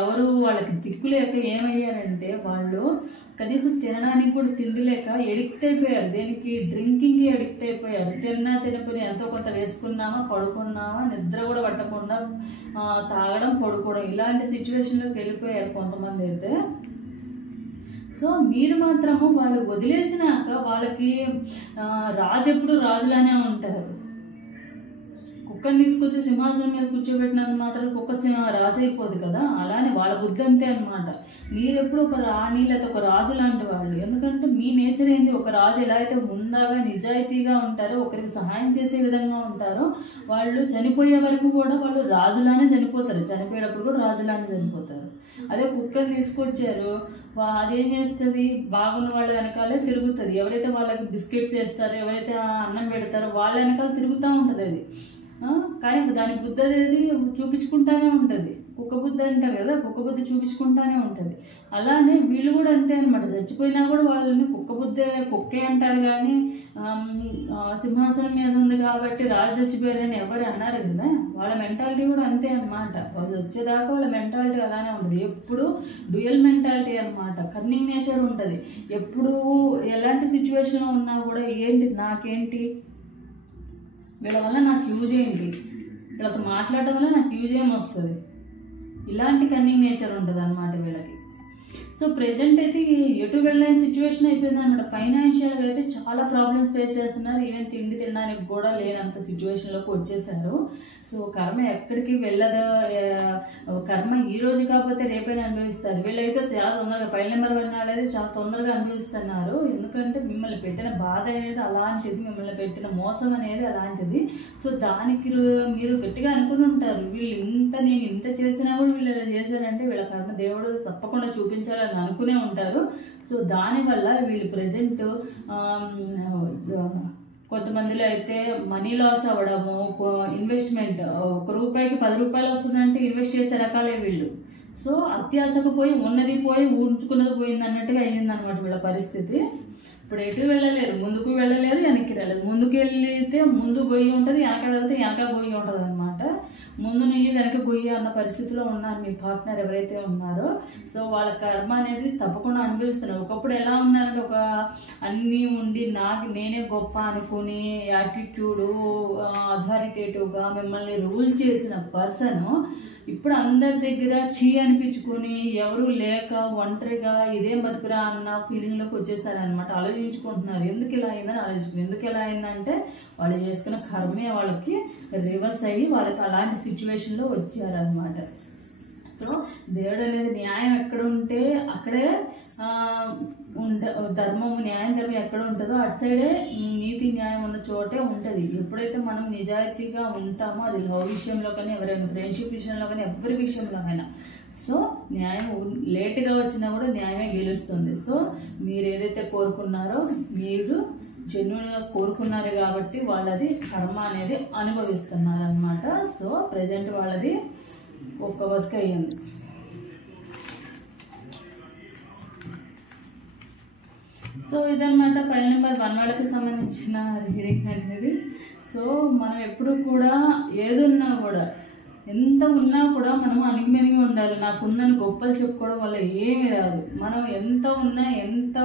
ఎవరు వాళ్ళకి దిక్కు లేక ఏమయ్యారంటే వాళ్ళు కనీసం తినడానికి కూడా తిండి లేక ఎడిక్ట్ అయిపోయారు. దేనికి? డ్రింకింగ్కి ఎడిక్ట్ అయిపోయారు. తినపోయి ఎంతో కొంత వేసుకున్నామా, పడుకున్నామా, నిద్ర కూడా పట్టకుండా తాగడం, పడుకోవడం, ఇలాంటి సిచ్యువేషన్లోకి వెళ్ళిపోయారు కొంతమంది అయితే. సో మీరు మాత్రము వాళ్ళు వదిలేసినాక వాళ్ళకి రాజు ఎప్పుడు రాజులానే ఉంటారు. కుక్కని తీసుకొచ్చి సింహాసనం మీద కూర్చోబెట్టినందుకు మాత్రం కుక్క రాజు అయిపోదు కదా, అలానే వాళ్ళ బుద్ధి అంతే అనమాట. మీరెప్పుడు ఒక రాణి లేకపోతే ఒక రాజు లాంటి వాళ్ళు. ఎందుకంటే మీ నేచర్ ఏంది, ఒక రాజు ఎలా అయితే ముందాగా నిజాయితీగా ఉంటారో, ఒకరికి సహాయం చేసే విధంగా ఉంటారో, వాళ్ళు చనిపోయే వరకు కూడా వాళ్ళు రాజులానే చనిపోతారు. చనిపోయేటప్పుడు కూడా రాజులానే చనిపోతారు. అదే కుక్కని తీసుకొచ్చారు, అదేం చేస్తుంది, బాగున్న వాళ్ళ వెనకాలే తిరుగుతుంది. ఎవరైతే వాళ్ళకి బిస్కెట్స్ వేస్తారో, ఎవరైతే అన్నం పెడతారో వాళ్ళ వెనకాల తిరుగుతూ ఉంటుంది అది. కానీ దాని బుద్ధి అనేది చూపించుకుంటానే ఉంటుంది. కుక్క బుద్ధి అంటారు కదా, కుక్క బుద్ధి చూపించుకుంటానే ఉంటుంది. అలానే వీళ్ళు కూడా అంతే అనమాట. చచ్చిపోయినా కూడా వాళ్ళని కుక్కే అంటారు. కానీ సింహాసనం మీద ఉంది కాబట్టి రాజు చచ్చిపోయారని ఎవరు అన్నారు కదా, వాళ్ళ మెంటాలిటీ కూడా అంతే అనమాట. వాళ్ళు వచ్చేదాకా వాళ్ళ మెంటాలిటీ అలానే ఉంటుంది. ఎప్పుడు డ్యూయల్ మెంటాలిటీ అనమాట. కన్నింగ్ నేచర్ ఉంటుంది. ఎప్పుడు ఎలాంటి సిచ్యువేషన్ ఉన్నా కూడా ఏంటి నాకేంటి, వీళ్ళ వల్ల నాకు యూజ్ ఏంటి, వీళ్ళతో మాట్లాడటం వల్ల నాకు యూజ్ ఏమి వస్తుంది, ఇలాంటి కన్నింగ్ నేచర్ ఉంటుంది అనమాట వీళ్ళకి. సో ప్రెజెంట్ అయితే ఎటు వెళ్ళని సిచ్యువేషన్ అయిపోయింది అనమాట. ఫైనాన్షియల్గా అయితే చాలా ప్రాబ్లమ్స్ ఫేస్ చేస్తున్నారు. ఈవెన్ తిండి తినడానికి కూడా లేనంత సిచ్యువేషన్లోకి వచ్చేసారు. సో కర్మ ఎక్కడికి వెళ్ళదు. కర్మ ఈ రోజు కాకపోతే రేపైనా అనుభవిస్తారు. వీళ్ళైతే చాలా తొందరగా 5 నెంబర్ అనేది చాలా తొందరగా అనుభవిస్తున్నారు. ఎందుకంటే మిమ్మల్ని పెట్టిన బాధ అనేది అలాంటిది, మిమ్మల్ని పెట్టిన మోసం అనేది అలాంటిది. సో దానికి మీరు గట్టిగా అనుకుని ఉంటారు, నేను ఇంత చేసినా కూడా వీళ్ళు ఇలా చేశారంటే వీళ్ళ కర్మ దేవుడు తప్పకుండా చూపించాలని అనుకునే ఉంటారు. సో దానివల్ల వీళ్ళు ప్రజెంట్ కొంతమందిలో అయితే మనీ లాస్ అవ్వడము, ఇన్వెస్ట్మెంట్, 1 రూపాయికి 10 రూపాయలు వస్తుందంటే ఇన్వెస్ట్ చేసే రకాలే వీళ్ళు. సో అత్యాశకు పోయి ఉన్నది పోయి ఉంచుకున్నది పోయింది అన్నట్టుగా అయ్యిందనమాట వీళ్ళ పరిస్థితి. ఇప్పుడు ఎటు వెళ్ళలేరు, ముందుకు వెళ్ళలేరు, వెనక్కి వెళ్ళలేదు. ముందుకు వెళ్తే ముందు గొయ్యి ఉంటుంది, వెనక వెళ్తే వెనక గొయ్యి ఉంటుంది అనమాట. ముందు నుంచి వెనక గొయ్యి అన్న పరిస్థితిలో ఉన్నారు మీ పార్ట్నర్ ఎవరైతే ఉన్నారో. సో వాళ్ళ కర్మ అనేది తప్పకుండా అనుభవిస్తున్నారు. ఒకప్పుడు ఎలా ఉన్నారంటే అన్నీ ఉండి నేనే గొప్ప అనుకుని యాటిట్యూడు, అథారిటేటివ్గా మిమ్మల్ని రూల్ చేసిన పర్సన్ ఇప్పుడు అందరి దగ్గర చీ అనిపించుకొని ఎవరు లేక ఒంటరిగా ఇదేం బతుకురా అన్న ఫీలింగ్లోకి వచ్చేసారనమాట. ఆలోచించుకుంటున్నారు ఎందుకు ఇలా అయిందని ఆలోచించుకున్నారు. ఎందుకు ఎలా అయిందంటే వాళ్ళు చేసుకున్న కర్మే వాళ్ళకి రివర్స్ అయ్యి వాళ్ళకి అలాంటి సిచ్యువేషన్లో వచ్చారనమాట. సో దేవుడు అనేది న్యాయం ఎక్కడ ఉంటే అక్కడే ధర్మం ధర్మం ఎక్కడ ఉంటుందో అటు సైడే నీతి న్యాయం ఉన్న చోటే ఉంటుంది. ఎప్పుడైతే మనం నిజాయితీగా ఉంటామో, అది లవ్ విషయంలో కానీ, ఎవరైనా ఫ్రెండ్షిప్ విషయంలో కానీ, ఎవరి విషయంలో అయినా, సో న్యాయం లేట్గా వచ్చినా కూడా న్యాయమే గెలుస్తుంది. సో మీరు ఏదైతే కోరుకున్నారో, మీరు జెన్యున్గా కోరుకున్నారు కాబట్టి వాళ్ళది కర్మ అనేది అనుభవిస్తున్నారు అనమాట. సో ప్రజెంట్ వాళ్ళది ఒక్క వర్క్ అయ్యింది. సో ఇదన్నమాట ఫైల్ నెంబర్ 1 వాళ్ళకి సంబంధించిన రీడింగ్ అనేది. సో మనం ఎప్పుడు కూడా ఏదున్నా కూడా, ఎంత ఉన్నా కూడా మనం అణిగిమణిగి ఉండాలి. నాకున్నాను గొప్పలు చెప్పుకోవడం వల్ల ఏమీ రాదు. మనం ఎంత ఉన్నా, ఎంత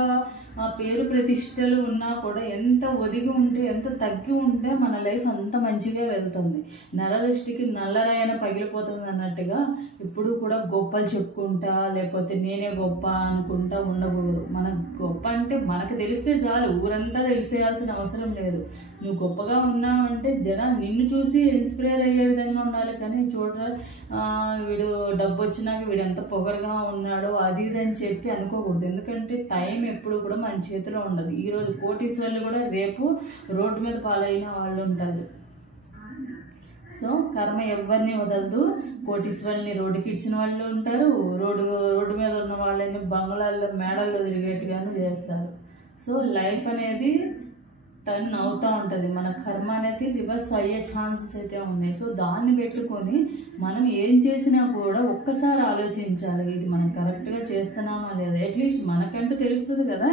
పేరు ప్రతిష్టలు ఉన్నా కూడా, ఎంత ఒదిగి ఉంటే, ఎంత తగ్గి ఉంటే మన లైఫ్ అంత మంచిగా వెళ్తుంది. నరదృష్టికి నల్లరాయన పగిలిపోతుంది అన్నట్టుగా ఎప్పుడు కూడా గొప్పలు చెప్పుకుంటా, లేకపోతే నేనే గొప్ప అనుకుంటా ఉండకూడదు. మన గొప్ప అంటే మనకు తెలిస్తే చాలు, ఊరంతా తెలిసేయాల్సిన అవసరం లేదు. నువ్వు గొప్పగా ఉన్నావంటే జనాలు నిన్ను చూసి ఇన్స్పైర్ అయ్యే విధంగా ఉండాలి. కానీ చూడరా వీడు డబ్బు వచ్చినాక వీడు ఎంత పొగరుగా ఉన్నాడో అది ఇది అని చెప్పి అనుకోకూడదు. ఎందుకంటే టైం ఎప్పుడు కూడా మన చేతిలో ఉండదు. ఈరోజు కోటీశ్వర్లు కూడా రేపు రోడ్డు మీద పాలైన వాళ్ళు ఉంటారు. సో కర్మ ఎవరిని వదలదు. కోటీశ్వర్ని రోడ్డుకి ఇచ్చిన వాళ్ళు ఉంటారు, రోడ్డు మీద ఉన్న వాళ్ళని బంగ్లాల్లో మేడల్లో తిరిగేట్టుగాను చేస్తారు. సో లైఫ్ అనేది టర్న్ అవుతూ ఉంటుంది. మన కర్మ అనేది రివర్స్ అయ్యే ఛాన్సెస్ అయితే ఉన్నాయి. సో దాన్ని పెట్టుకొని మనం ఏం చేసినా కూడా ఒక్కసారి ఆలోచించాలి, ఇది మనం కరెక్ట్గా చేస్తున్నామా లేదా. అట్లీస్ట్ మనకంటూ తెలుస్తుంది కదా,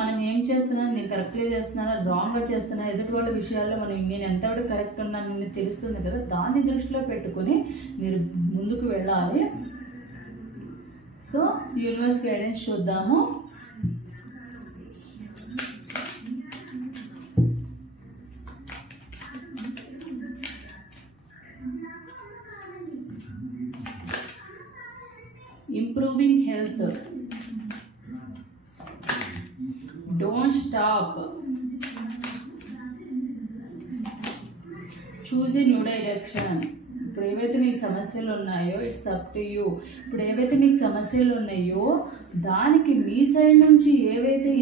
మనం ఏం చేస్తున్నాను, నేను కరెక్ట్గా చేస్తున్నానా, రాంగ్గా చేస్తున్నా, ఎదుటి వాళ్ళ విషయాల్లో నేను ఎంతవరకు కరెక్ట్ ఉన్నాను తెలుస్తుంది కదా. దాన్ని దృష్టిలో పెట్టుకొని మీరు ముందుకు వెళ్ళాలి. సో యూనివర్స్ గైడెన్స్ చూద్దాము. Improving health. Don't stop. Choose a new direction. ఇప్పుడు ఏవైతే మీకు సమస్యలు ఉన్నాయో ఇట్స్ అప్ టు యూ. ఇప్పుడు ఏవైతే మీకు సమస్యలు ఉన్నాయో దానికి మీ సైడ్ నుంచి ఏవైతే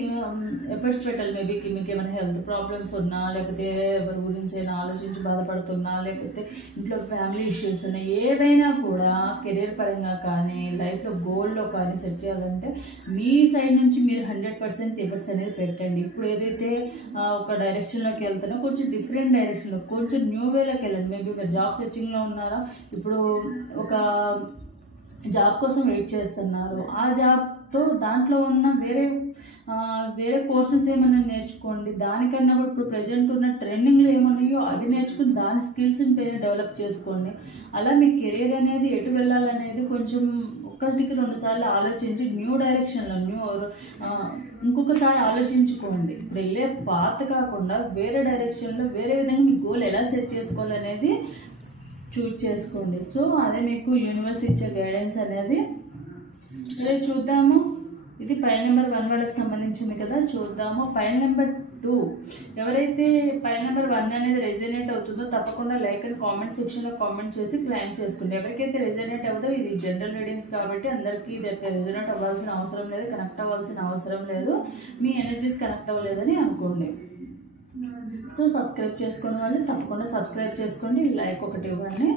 ఎఫర్ట్స్ పెట్టాలి. మేబీ మీకు ఏమైనా హెల్త్ ప్రాబ్లమ్స్ ఉన్నా, లేకపోతే ఎవరి గురించి అయినా ఆలోచించి బాధపడుతున్నా, లేకపోతే ఇంట్లో ఫ్యామిలీ ఇష్యూస్ ఉన్నాయి, ఏవైనా కూడా కెరీర్ పరంగా కానీ, లైఫ్లో గోల్లో కానీ సెట్ చేయాలంటే మీ సైడ్ నుంచి మీరు 100% ఎఫర్ట్స్ అనేది పెట్టండి. ఇప్పుడు ఏదైతే ఒక డైరెక్షన్లోకి వెళ్తానో కొంచెం డిఫరెంట్ డైరెక్షన్లో, కొంచెం న్యూ వేలోకి వెళ్ళండి. మేబీ మీరు జాబ్ సెర్చింగ్లో ఉన్నారా, ఇప్పుడు ఒక జాబ్ కోసం వెయిట్ చేస్తున్నారు, ఆ జాబ్తో దాంట్లో ఉన్న వేరే కోర్సెస్ ఏమైనా నేర్చుకోండి. దానికన్నా కూడా ఇప్పుడు ప్రజెంట్ ఉన్న ట్రెండింగ్లో ఏమున్నాయో అవి నేర్చుకుని దాని స్కిల్స్ని డెవలప్ చేసుకోండి. అలా మీ కెరీర్ అనేది ఎటు వెళ్ళాలనేది కొంచెం ఒక్కటికి 2 సార్లు ఆలోచించి న్యూ డైరెక్షన్లో ఇంకొకసారి ఆలోచించుకోండి. ఇప్పుడు వెళ్ళే పాత కాకుండా వేరే డైరెక్షన్లో వేరే విధంగా మీ గోల్ ఎలా సెట్ చేసుకోవాలనేది చూజ్ చేసుకోండి. సో అదే మీకు యూనివర్స్ ఇచ్చే గైడెన్స్ అనేది. సరే చూద్దాము. ఇది ఫైల్ నెంబర్ 1 వాళ్ళకి సంబంధించింది కదా, చూద్దాము. ఫైల్ నెంబర్ 2 ఎవరైతే ఫైల్ నెంబర్ 1 అనేది రెజనేట్ అవుతుందో తప్పకుండా లైక్ అండ్ కామెంట్ సెక్షన్లో కామెంట్ చేసి క్లైమ్ చేసుకోండి. ఎవరికైతే రెజనేట్ అవుతుందో, ఇది జనరల్ రీడింగ్స్ కాబట్టి అందరికీ రెజనేట్ అవ్వాల్సిన అవసరం లేదు, కనెక్ట్ అవ్వాల్సిన అవసరం లేదు. మీ ఎనర్జీస్ కనెక్ట్ అవ్వలేదని అనుకోండి. సో సబ్స్క్రైబ్ చేసుకునే వాళ్ళు తప్పకుండా సబ్స్క్రైబ్ చేసుకోండి, లైక్ ఒకటి ఇవ్వండి.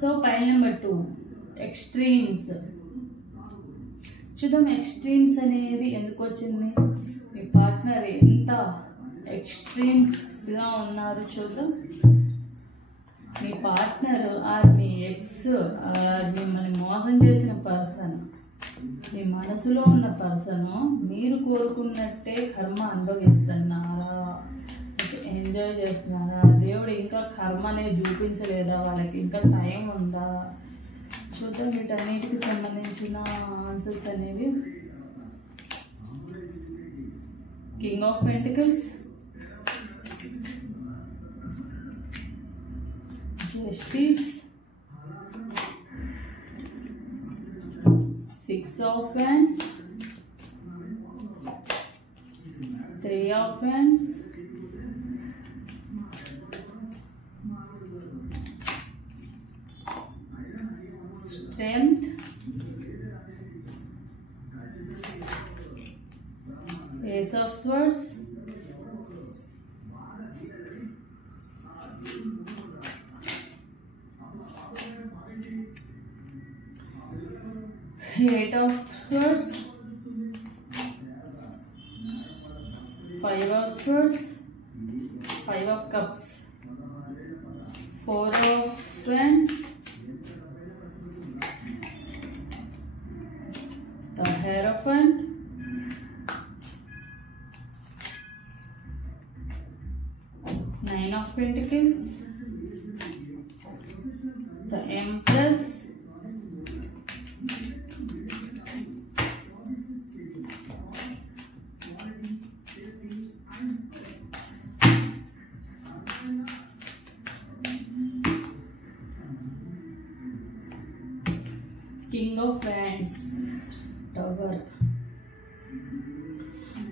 So file number 2 extremes. చూద్దాం ఎక్స్ట్రీమ్స్ అనేది ఎందుకు వచ్చింది, మీ పార్ట్నర్ ఎంత ఎక్స్ట్రీమ్స్గా ఉన్నారు చూద్దాం. మీ పార్ట్నర్ ఆర్ మీ ఎక్స్ ఆర్ మిమ్మల్ని మోసం చేసిన పర్సన్, మీ మనసులో ఉన్న పర్సను మీరు కోరుకున్నట్టే కర్మ అనుభవిస్తున్నారా, ఎంజాయ్ చేస్తున్నారా, దేవుడు ఇంకా కర్మ అనేది చూపించలేదా, వాళ్ళకి ఇంకా టైం ఉందా చూద్దాం. వీటన్నిటికి సంబంధించిన ఆన్సర్స్ అనేవి. King of pentacles, justice, 6 of Wands, 3 of Wands, Strength, Ace of Swords, Eight of Swords, Five of Swords, Five of Cups, Four of Wands, the Hierophant, Nine of Pentacles, the Empress, King of Wands, Tower.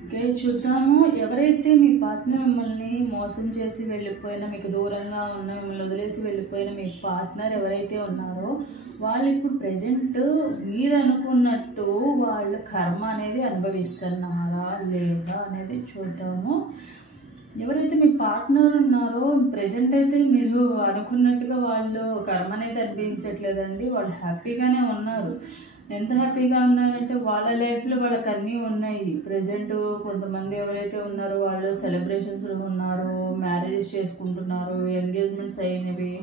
Okay, చూద్దాము. ఎవరైతే మీ partner మిమ్మల్ని మోసం చేసి వెళ్ళిపోయినా, మీకు దూరంగా ఉన్న, మిమ్మల్ని వదిలేసి వెళ్ళిపోయిన మీ పార్ట్నర్ ఎవరైతే ఉన్నారో వాళ్ళు ఇప్పుడు ప్రజెంట్ మీరు అనుకున్నట్టు వాళ్ళ కర్మ అనేది అనుభవిస్తున్నారా లేదా అనేది చూద్దాము. ఎవరైతే మీ పార్ట్నర్ ఉన్నారో ప్రజెంట్ అయితే మీరు అనుకున్నట్టుగా వాళ్ళు కర్మ అనేది అనుభవించట్లేదండి. వాళ్ళు హ్యాపీగానే ఉన్నారు. ఎంత హ్యాపీగా ఉన్నారంటే వాళ్ళ లైఫ్లో వాళ్ళకి అన్నీ ఉన్నాయి. ప్రజెంట్ కొంతమంది ఎవరైతే ఉన్నారో వాళ్ళు సెలబ్రేషన్స్లో ఉన్నారు, మ్యారేజెస్ చేసుకుంటున్నారు, ఎంగేజ్మెంట్స్ అయినవి.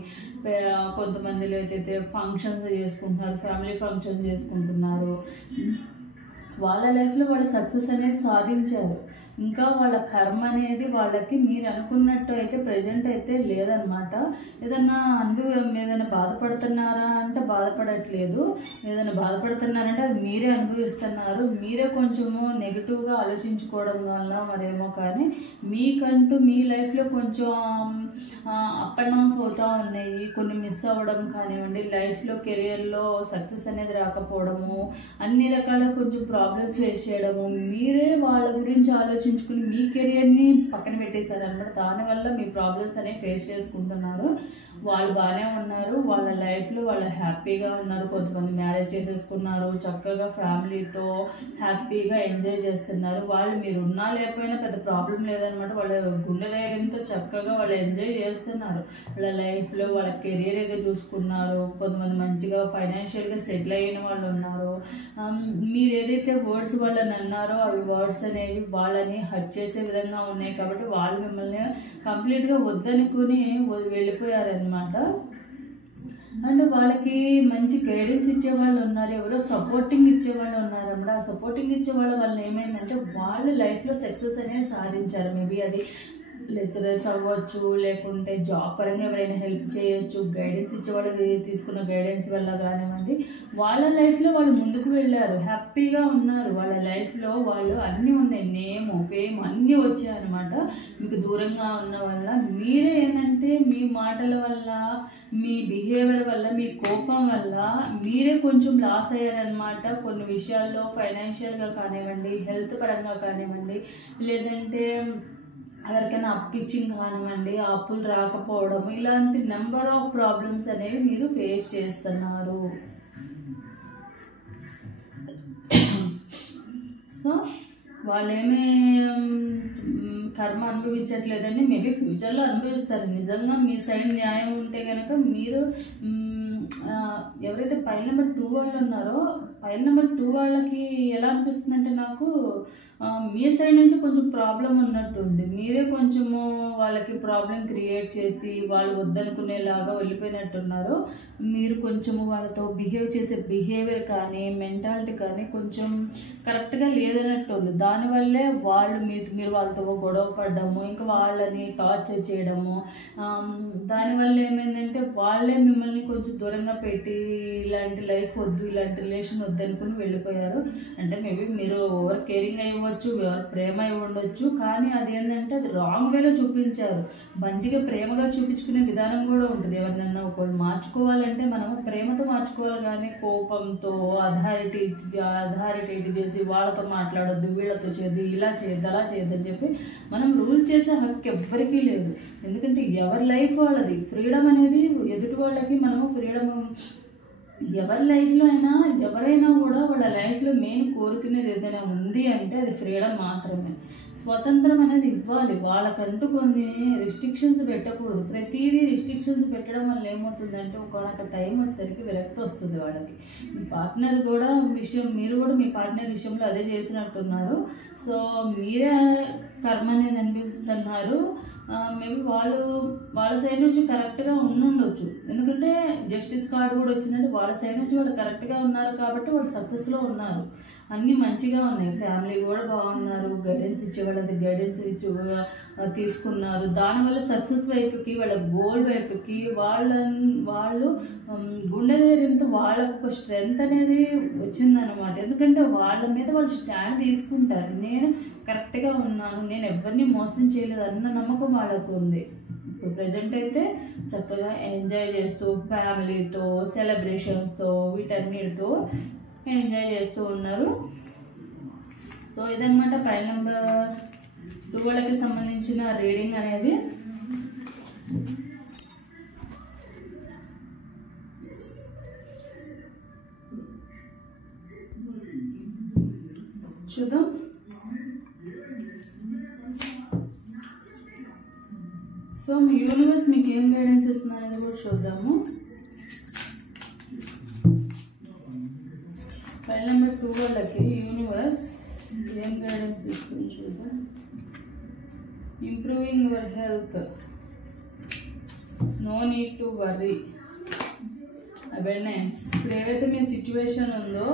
కొంతమందిలో అయితే ఫంక్షన్స్ చేసుకుంటున్నారు, ఫ్యామిలీ ఫంక్షన్స్ చేసుకుంటున్నారు. వాళ్ళ లైఫ్లో వాళ్ళు సక్సెస్ అనేది సాధించారు. ఇంకా వాళ్ళ కర్మ అనేది వాళ్ళకి మీరు అనుకున్నట్టు అయితే ప్రజెంట్ అయితే లేదనమాట. ఏదన్నా ఏదైనా బాధపడుతున్నారా అంటే బాధపడట్లేదు. ఏదైనా బాధపడుతున్నారంటే అది మీరే అనుభవిస్తున్నారు. మీరే కొంచెము నెగిటివ్గా ఆలోచించుకోవడం వల్ల మరేమో కానీ మీకంటూ మీ లైఫ్లో కొంచెం అప్ అండ్ డౌన్స్ అవుతూ ఉన్నాయి. కొన్ని మిస్ అవ్వడం కానివ్వండి, లైఫ్లో కెరియర్లో సక్సెస్ అనేది రాకపోవడము, అన్ని రకాల కొంచెం ప్రాబ్లమ్స్ ఫేస్ చేయడము, మీరే వాళ్ళ గురించి ఆలోచించుకుని మీ కెరియర్ని పక్కన పెట్టేశారనమాట. దానివల్ల మీ ప్రాబ్లమ్స్ అనేవి ఫేస్ చేసుకుంటున్నారు. వాళ్ళు బాగానే ఉన్నారు, వాళ్ళ లైఫ్లో వాళ్ళు హ్యాపీగా ఉన్నారు. కొంతమంది మ్యారేజ్ చేసేసుకున్నారు, చక్కగా ఫ్యామిలీతో హ్యాపీగా ఎంజాయ్ చేస్తున్నారు. వాళ్ళు మీరు ఉన్నా లేకపోయినా పెద్ద ప్రాబ్లం లేదనమాట. వాళ్ళ గుండె ధైర్యంతో చక్కగా వాళ్ళు ఎంజాయ్ చేస్తున్నారు. వాళ్ళ లైఫ్లో వాళ్ళ కెరియర్ ఏదో చూసుకున్నారు. కొంతమంది మంచిగా ఫైనాన్షియల్గా సెటిల్ అయిన వాళ్ళు ఉన్నారు. మీరు ఏదైతే వర్డ్స్ వాళ్ళని అన్నారో అవి వర్డ్స్ అనేవి వాళ్ళని హర్ట్ చేసే విధంగా ఉన్నాయి. కాబట్టి వాళ్ళు మిమ్మల్ని కంప్లీట్గా వద్దనుకుని వెళ్ళిపోయారనమాట. అండ్ వాళ్ళకి మంచి గైడెన్స్ ఇచ్చే వాళ్ళు ఉన్నారు, ఎవరో సపోర్టింగ్ ఇచ్చే వాళ్ళు ఉన్నారు అన్నమాట. ఆ సపోర్టింగ్ ఇచ్చే వల్ల ఏమైందంటే వాళ్ళ లైఫ్లో సక్సెస్ అనేది సాధించారు. మేబీ అది లెక్చరర్స్ అవ్వచ్చు, లేకుంటే జాబ్ పరంగా ఎవరైనా హెల్ప్ చేయొచ్చు, గైడెన్స్ ఇచ్చేవాళ్ళు తీసుకున్న గైడెన్స్ వల్ల కానివ్వండి. వాళ్ళ లైఫ్లో వాళ్ళు ముందుకు వెళ్ళారు, హ్యాపీగా ఉన్నారు. వాళ్ళ లైఫ్లో వాళ్ళు అన్నీ ఉన్నాయి, నేమ్ ఫేమ్ అన్నీ వచ్చాయన్నమాట. మీకు దూరంగా ఉన్న వల్ల మీరే ఏంటంటే మీ మాటల వల్ల, మీ బిహేవియర్ వల్ల, మీ కోపం వల్ల మీరే కొంచెం లాస్ అయ్యారనమాట. కొన్ని విషయాల్లో ఫైనాన్షియల్గా కానివ్వండి, హెల్త్ పరంగా కానివ్వండి, లేదంటే ఎవరికైనా అప్పిచ్చింగ్ కానివ్వండి, అప్పులు రాకపోవడం, ఇలాంటి నెంబర్ ఆఫ్ ప్రాబ్లమ్స్ అనేవి మీరు ఫేస్ చేస్తున్నారు. సో వాళ్ళేమీ కర్మ అనుభవించట్లేదని, మేబీ ఫ్యూచర్లో అనుభవిస్తారు. నిజంగా మీ సైడ్ న్యాయం ఉంటే కనుక మీరు ఎవరైతే పైన నెంబర్ 2 వాళ్ళు ఉన్నారో, పైన నెంబర్ 2 వాళ్ళకి ఎలా అనిపిస్తుంది అంటే నాకు మీ సైడ్ నుంచి కొంచెం ప్రాబ్లం ఉన్నట్టుంది. మీరే కొంచెము వాళ్ళకి ప్రాబ్లం క్రియేట్ చేసి వాళ్ళు వద్దనుకునేలాగా వెళ్ళిపోయినట్టున్నారు. మీరు కొంచెము వాళ్ళతో బిహేవ్ చేసే బిహేవియర్ కానీ, మెంటాలిటీ కానీ కొంచెం కరెక్ట్గా లేదన్నట్టు ఉంది. దానివల్లే వాళ్ళు మీరు వాళ్ళతో గొడవ పడ్డము, ఇంకా వాళ్ళని టార్చర్ చేయడము, దానివల్ల ఏమైందంటే వాళ్ళే మిమ్మల్ని కొంచెం దూరంగా పెట్టి ఇలాంటి లైఫ్ వద్దు, ఇలాంటి రిలేషన్ వద్దు అనుకుని వెళ్ళిపోయారు. అంటే మేబీ మీరు ఓవర్ కేరింగ్ అయి ఉండొచ్చు, ఎవరు ప్రేమ అయి ఉండొచ్చు, కానీ అది ఏంటంటే అది రాంగ్ వేలో చూపించారు. మంచిగా ప్రేమగా చూపించుకునే విధానం కూడా ఉంటుంది. ఎవరినన్నా ఒకళ్ళు మార్చుకోవాలంటే మనము ప్రేమతో మార్చుకోవాలి, కానీ కోపంతో అథారిటీ చేసి వాళ్ళతో మాట్లాడొద్దు, వీళ్ళతో చేయొద్దు, ఇలా చేయొద్దు, అలా చేయొద్దు అని చెప్పి మనం రూల్ చేసే హక్కు ఎవ్వరికీ లేదు. ఎందుకంటే ఎవరి లైఫ్ వాళ్ళది. ఫ్రీడమ్ అనేది ఎదుటి వాళ్ళకి మనము ఫ్రీడమ్ ఎవరి లైఫ్లో అయినా ఎవరైనా కూడా వాళ్ళ లైఫ్లో మెయిన్ కోరుకునేది ఏదైనా ఉంది అంటే అది ఫ్రీడమ్ మాత్రమే. స్వతంత్రం అనేది ఇవ్వాలి. వాళ్ళకంటూ కొన్ని రిస్ట్రిక్షన్స్ పెట్టకూడదు. ప్రతిదీ రిస్ట్రిక్షన్స్ పెట్టడం వల్ల ఏమవుతుందంటే ఒక టైం వచ్చేసరికి విరక్తి వస్తుంది వాళ్ళకి. మీ పార్ట్నర్ కూడా మీరు కూడా మీ పార్ట్నర్ విషయంలో అదే చేసినట్టున్నారు. సో మీరే కర్మ అనేది అనిపిస్తున్నారు. మేబీ వాళ్ళ సైడ్ నుంచి కరెక్ట్గా ఉండొచ్చు. ఎందుకంటే జస్టిస్ కార్డు కూడా వచ్చిందంటే వాళ్ళ సైడ్ నుంచి వాళ్ళు కరెక్ట్గా ఉన్నారు కాబట్టి వాళ్ళు సక్సెస్లో ఉన్నారు. అన్నీ మంచిగా ఉన్నాయి. ఫ్యామిలీ కూడా బాగున్నారు. గైడెన్స్ ఇచ్చే వాళ్ళది గైడెన్స్ తీసుకున్నారు. దానివల్ల సక్సెస్ వైపుకి వాళ్ళ గోల్ వైపుకి వాళ్ళు గుండె ధైర్యంతో వాళ్ళకు ఒక స్ట్రెంగ్త్ అనేది వచ్చిందనమాట. ఎందుకంటే వాళ్ళ మీద వాళ్ళు స్టాండ్ తీసుకుంటారు. నేను కరెక్ట్గా ఉన్నాను, నేను ఎవరిని మోసం చేయలేదు అన్న నమ్మకం వాళ్ళకు ఉంది. ఇప్పుడు ప్రజెంట్ అయితే చక్కగా ఎంజాయ్ చేస్తూ ఫ్యామిలీతో సెలబ్రేషన్స్తో వీటన్నిటితో ఎంజాయ్ చేస్తూ ఉన్నారు. సో ఇదన్నమాట ఫైల్ నెంబర్ 12కి సంబంధించిన రీడింగ్ అనేది. చూద్దాం. సో మీ యూనివర్స్ మీకు ఏం గైడెన్స్ ఇస్తుందనేది కూడా చూద్దాము. ఫైల్ నెంబర్ 12కి యూనివర్స్ ఏం గైడెన్స్ ఇస్తుంది చూద్దాం. Improving your health, no need to worry, awareness. ఇప్పుడు ఏవైతే మీ సిచ్యువేషన్ ఉందో,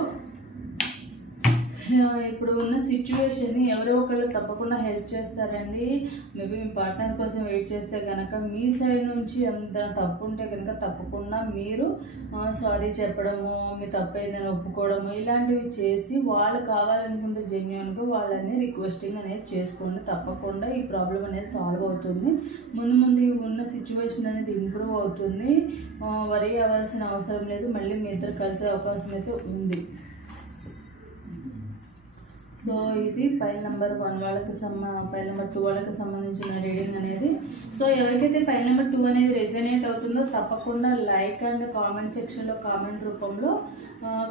ఇప్పుడు ఉన్న సిచ్యువేషన్ని ఎవరో ఒకళ్ళు తప్పకుండా హెల్ప్ చేస్తారండి. మేబీ మీ పార్ట్నర్ కోసం వెయిట్ చేస్తే కనుక మీ సైడ్ నుంచి ఎంత తప్పు ఉంటే కనుక తప్పకుండా మీరు సారీ చెప్పడము, మీ తప్పైందని ఒప్పుకోవడము ఇలాంటివి చేసి వాళ్ళు కావాలనుకుంటే జెన్యూన్గా వాళ్ళని రిక్వెస్టింగ్ అనేది చేసుకోండి. తప్పకుండా ఈ ప్రాబ్లం అనేది సాల్వ్ అవుతుంది. ముందు ఉన్న సిచ్యువేషన్ అనేది ఇంప్రూవ్ అవుతుంది. వరీ అవ్వాల్సిన అవసరం లేదు. మళ్ళీ మీ ఇద్దరు కలిసే అవకాశం అయితే ఉంది. సో ఇది ఫైల్ నెంబర్ 1 వాళ్ళకి ఫైల్ నెంబర్ 2 వాళ్ళకి సంబంధించిన రీడింగ్ అనేది. సో ఎవరికైతే ఫైల్ నెంబర్ 2 అనేది రెజనేట్ అవుతుందో తప్పకుండా లైక్ అండ్ కామెంట్ సెక్షన్లో కామెంట్ రూపంలో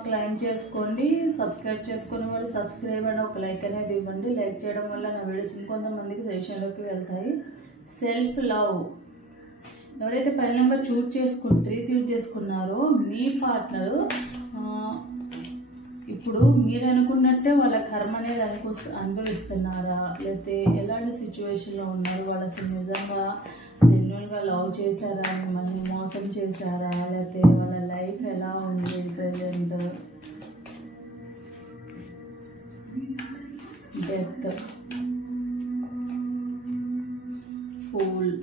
క్లైమ్ చేసుకోండి. సబ్స్క్రైబ్ చేసుకునే వాళ్ళు సబ్స్క్రైబ్ అండ్ ఒక లైక్ అనేది ఇవ్వండి. లైక్ చేయడం వల్ల నా వీడియోస్ ఇంకొంతమందికి సజెషన్లోకి వెళ్తాయి. సెల్ఫ్ లవ్, ఎవరైతే ఫైల్ నెంబర్ 3 చూస్ చేసుకున్నారో మీ పార్ట్నరు ఇప్పుడు మీరు అనుకున్నట్టే వాళ్ళ కర్మ అనేది అనుభవిస్తున్నారా, లేకపోతే ఎలాంటి సిచ్యువేషన్లో ఉన్నారు, వాళ్ళు అసలు నిజంగా జెన్యూన్గా లవ్ చేశారా, మిమ్మల్ని మోసం చేశారా, లేకపోతే వాళ్ళ లైఫ్ ఎలా ఉంది present. Death, fool,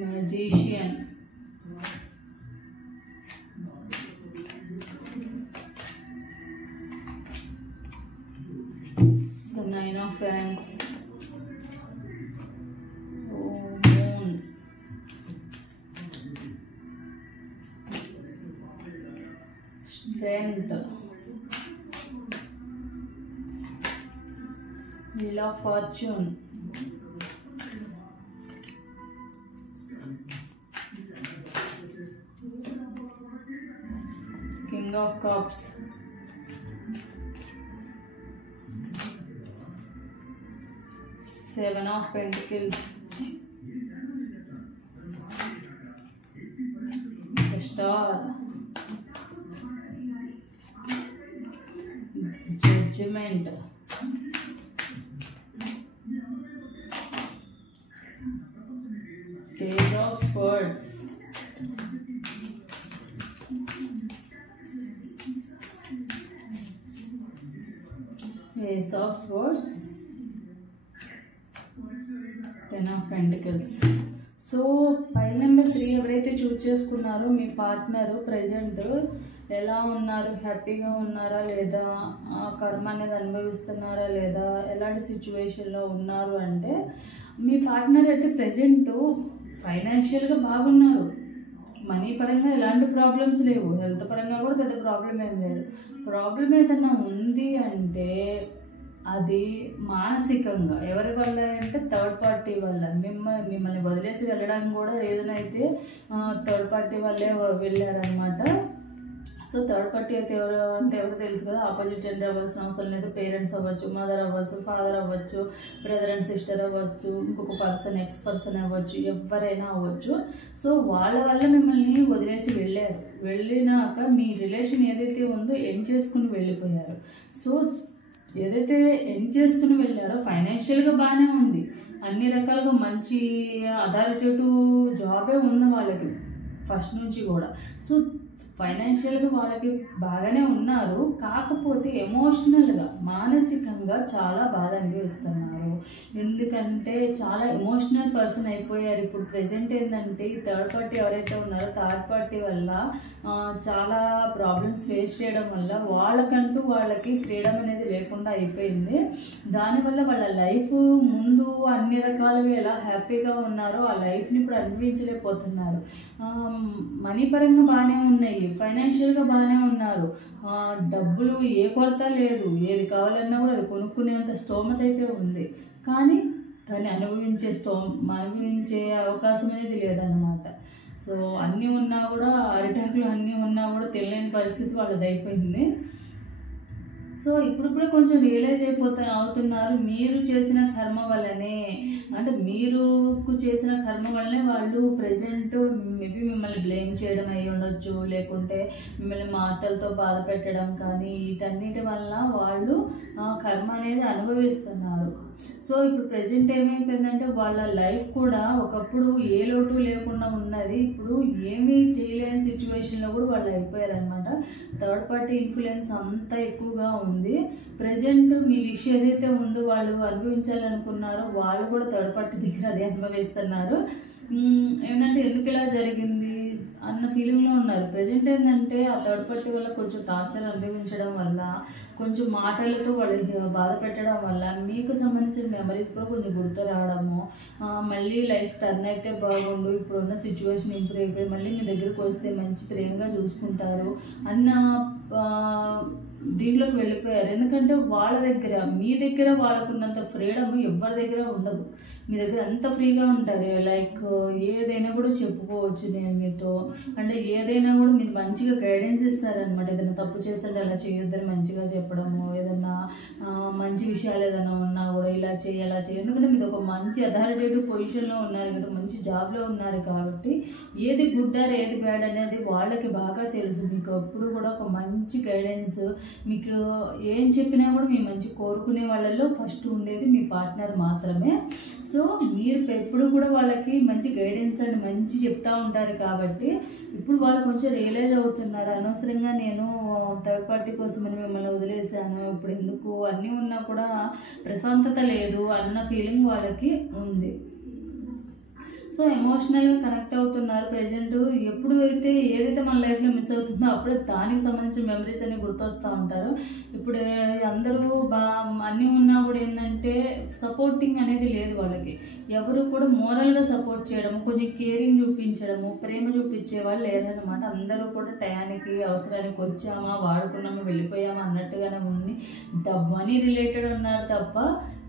magician, Nine of Wands, Moon, Strength, Wheel of Fortune, King of Cups, Seven of Pentacles, the Star, Judgment, Page of Swords, Ace of Swords, Ten of Pentacles. So file number 3 ఎవరైతే చూస్ చేసుకున్నారో మీ partner present ఎలా ఉన్నారు, హ్యాపీగా ఉన్నారా లేదా, కర్మ అనేది అనుభవిస్తున్నారా లేదా, ఎలాంటి సిచ్యువేషన్లో ఉన్నారు అంటే మీ పార్ట్నర్ అయితే ప్రజెంట్ ఫైనాన్షియల్గా బాగున్నారు. మనీ పరంగా ఎలాంటి ప్రాబ్లమ్స్ లేవు. హెల్త్ పరంగా కూడా పెద్ద ప్రాబ్లం ఏం లేదు. ప్రాబ్లం ఏదన్నా ఉంది అంటే అది మానసికంగా ఎవరి వల్ల అంటే థర్డ్ పార్టీ వల్ల. మిమ్మల్ని వదిలేసి వెళ్ళడానికి కూడా రీజన్ అయితే థర్డ్ పార్టీ వల్లే వెళ్ళారనమాట. సో థర్డ్ పార్టీ అయితే ఎవరు తెలుసు కదా, ఆపోజిట్ జెండర్ అవ్వాల్సిన అవసరం లేదు. పేరెంట్స్ అవ్వచ్చు, మదర్ అవ్వచ్చు, ఫాదర్ అవ్వచ్చు, బ్రదర్ అండ్ సిస్టర్ అవ్వచ్చు, ఇంకొక పర్సన్ ఎక్స్ పర్సన్ అవ్వచ్చు, ఎవరైనా అవ్వచ్చు. సో వాళ్ళ వల్ల మిమ్మల్ని వదిలేసి వెళ్ళినాక మీ రిలేషన్ ఏదైతే ఉందో ఎండ్ చేసుకుని వెళ్ళిపోయారు. సో ఏదైతే ఎండ్ చేసుకుని వెళ్ళారో ఫైనాన్షియల్గా బాగానే ఉంది, అన్ని రకాలుగా మంచి అథారిటేటివ్ జాబే ఉంది వాళ్ళకి ఫస్ట్ నుంచి కూడా. సో ఫైనాన్షియల్గా వాళ్ళకి బాగానే ఉన్నారు, కాకపోతే ఎమోషనల్గా మానసికంగా చాలా బాధ అనుభవిస్తున్నారు. ఎందుకంటే చాలా ఎమోషనల్ పర్సన్ అయిపోయారు. ఇప్పుడు ప్రెజెంట్ ఏంటంటే ఈ థర్డ్ పార్టీ ఎవరైతే ఉన్నారో థర్డ్ పార్టీ వల్ల చాలా ప్రాబ్లమ్స్ ఫేస్ చేయడం వల్ల వాళ్ళకి ఫ్రీడమ్ అనేది లేకుండా అయిపోయింది. దానివల్ల వాళ్ళ లైఫ్ ముందు అన్ని రకాలుగా ఎలా హ్యాపీగా ఉన్నారో ఆ లైఫ్ని ఇప్పుడు అనుభవించలేకపోతున్నారు. మనీ పరంగా బాగానే ఉన్నాయి, ఫైనాన్షియల్గా బాగానే ఉన్నారు, డబ్బులు ఏ కొరత లేదు, ఏది కావాలన్నా కూడా అది కొనుక్కునేంత స్తోమత అయితే ఉంది. కానీ దాన్ని అనుభవించే అవకాశం అనేది లేదన్నమాట. సో అన్నీ ఉన్నా కూడా, అరిటాకులు అన్నీ ఉన్నా కూడా తెలియని పరిస్థితి వాళ్ళది అయిపోయింది. సో ఇప్పుడిప్పుడే కొంచెం రియలైజ్ అవుతున్నారు మీరు చేసిన కర్మ వల్లనే, అంటే మీరు చేసిన కర్మ వల్లనే వాళ్ళు ప్రజెంట్ మేబీ మిమ్మల్ని బ్లేమ్ చేయడం అయ్యి ఉండొచ్చు, లేకుంటే మిమ్మల్ని మాటలతో బాధ పెట్టడం, కానీ వీటన్నిటి వల్ల వాళ్ళు కర్మ అనేది అనుభవిస్తున్నారు. సో ఇప్పుడు ప్రజెంట్ ఏమైపోయిందంటే వాళ్ళ లైఫ్ కూడా ఒకప్పుడు ఏ లోటు లేకుండా ఉన్నది, ఇప్పుడు ఏమీ చేయలేని సిచ్యువేషన్లో కూడా వాళ్ళు అయిపోయారనమాట. థర్డ్ పార్టీ ఇన్ఫ్లుయెన్స్ అంత ఎక్కువగా ఉంది. ప్రజెంట్ మీ విషయం ఏదైతే ఉందో వాళ్ళు అనుభవించాలనుకున్నారో వాళ్ళు కూడా థర్డ్ పార్టీ దగ్గర అదే అనుభవిస్తున్నారు. ఏంటంటే ఎందుకు ఇలా జరిగింది అన్న ఫీలింగ్లో ఉన్నారు. ప్రజెంట్ ఏంటంటే ఆ థర్డ్ పార్టీ వల్ల కొంచెం టార్చర్ అనుభవించడం వల్ల, కొంచెం మాటలతో వాళ్ళు బాధ పెట్టడం వల్ల మీకు సంబంధించిన మెమరీస్ కూడా కొంచెం గుర్తు రావడము, మళ్ళీ లైఫ్ టర్న్ అయితే బాగుండు, ఇప్పుడున్న సిచ్యువేషన్ ఇంప్రూవ్ అయిపోయి మళ్ళీ మీ దగ్గరకు వస్తే మంచి ప్రేమగా చూసుకుంటారు అన్న దీంట్లోకి వెళ్ళిపోయారు. ఎందుకంటే మీ దగ్గర వాళ్ళకున్నంత ఫ్రీడమ్ ఎవరి దగ్గర ఉండదు. మీ దగ్గర అంత ఫ్రీగా ఉంటారు, లైక్ ఏదైనా కూడా చెప్పుకోవచ్చు నేను మీతో, అంటే ఏదైనా కూడా మీరు మంచిగా గైడెన్స్ ఇస్తారనమాట. ఏదైనా తప్పు చేస్తుంటే అలా చేయొద్దని మంచిగా చెప్పడము, ఏదన్నా మంచి విషయాలు ఏదైనా ఉన్నా కూడా ఇలా చేయి అలా చేయి, ఎందుకంటే మీరు ఒక మంచి అథారిటేటివ్ పొజిషన్లో ఉన్నారు కదా, మంచి జాబ్లో ఉన్నారు కాబట్టి ఏది గుడ్ ఆర్ ఏది బ్యాడ్ అనేది వాళ్ళకి బాగా తెలుసు. మీకు ఎప్పుడు కూడా ఒక మంచి గైడెన్స్, మీకు ఏం చెప్పినా కూడా మీ మంచి కోరుకునే వాళ్ళల్లో ఫస్ట్ ఉండేది మీ పార్ట్నర్ మాత్రమే. సో మీరు ఎప్పుడు కూడా వాళ్ళకి మంచి గైడెన్స్ అండ్ మంచి చెప్తా ఉంటారు కాబట్టి ఇప్పుడు వాళ్ళు కొంచెం రియలైజ్ అవుతున్నారు. అనవసరంగా నేను థర్డ్ పార్టీ కోసమని మిమ్మల్ని వదిలేశాను, ఇప్పుడు ఎందుకు, అన్నీ ఉన్నా కూడా ప్రశాంతత లేదు అన్న ఫీలింగ్ వాళ్ళకి ఉంది. సో ఎమోషనల్గా కనెక్ట్ అవుతున్నారు ప్రజెంట్. ఎప్పుడు అయితే ఏదైతే మన లైఫ్లో మిస్ అవుతుందో అప్పుడే దానికి సంబంధించిన మెమరీస్ అన్ని గుర్తొస్తూ ఉంటారు. ఇప్పుడు అందరూ అన్నీ ఉన్నా కూడా ఏంటంటే సపోర్టింగ్ అనేది లేదు వాళ్ళకి. ఎవరు కూడా మోరల్గా సపోర్ట్ చేయడం, కొంచెం కేరింగ్ చూపించడము, ప్రేమ చూపించే వాళ్ళు లేదనమాట. అందరూ కూడా టయానికి అవసరానికి వచ్చామా, వాడుకున్నామా, వెళ్ళిపోయామా అన్నట్టుగానే ఉంది. మనీ రిలేటెడ్ ఉన్నారు తప్ప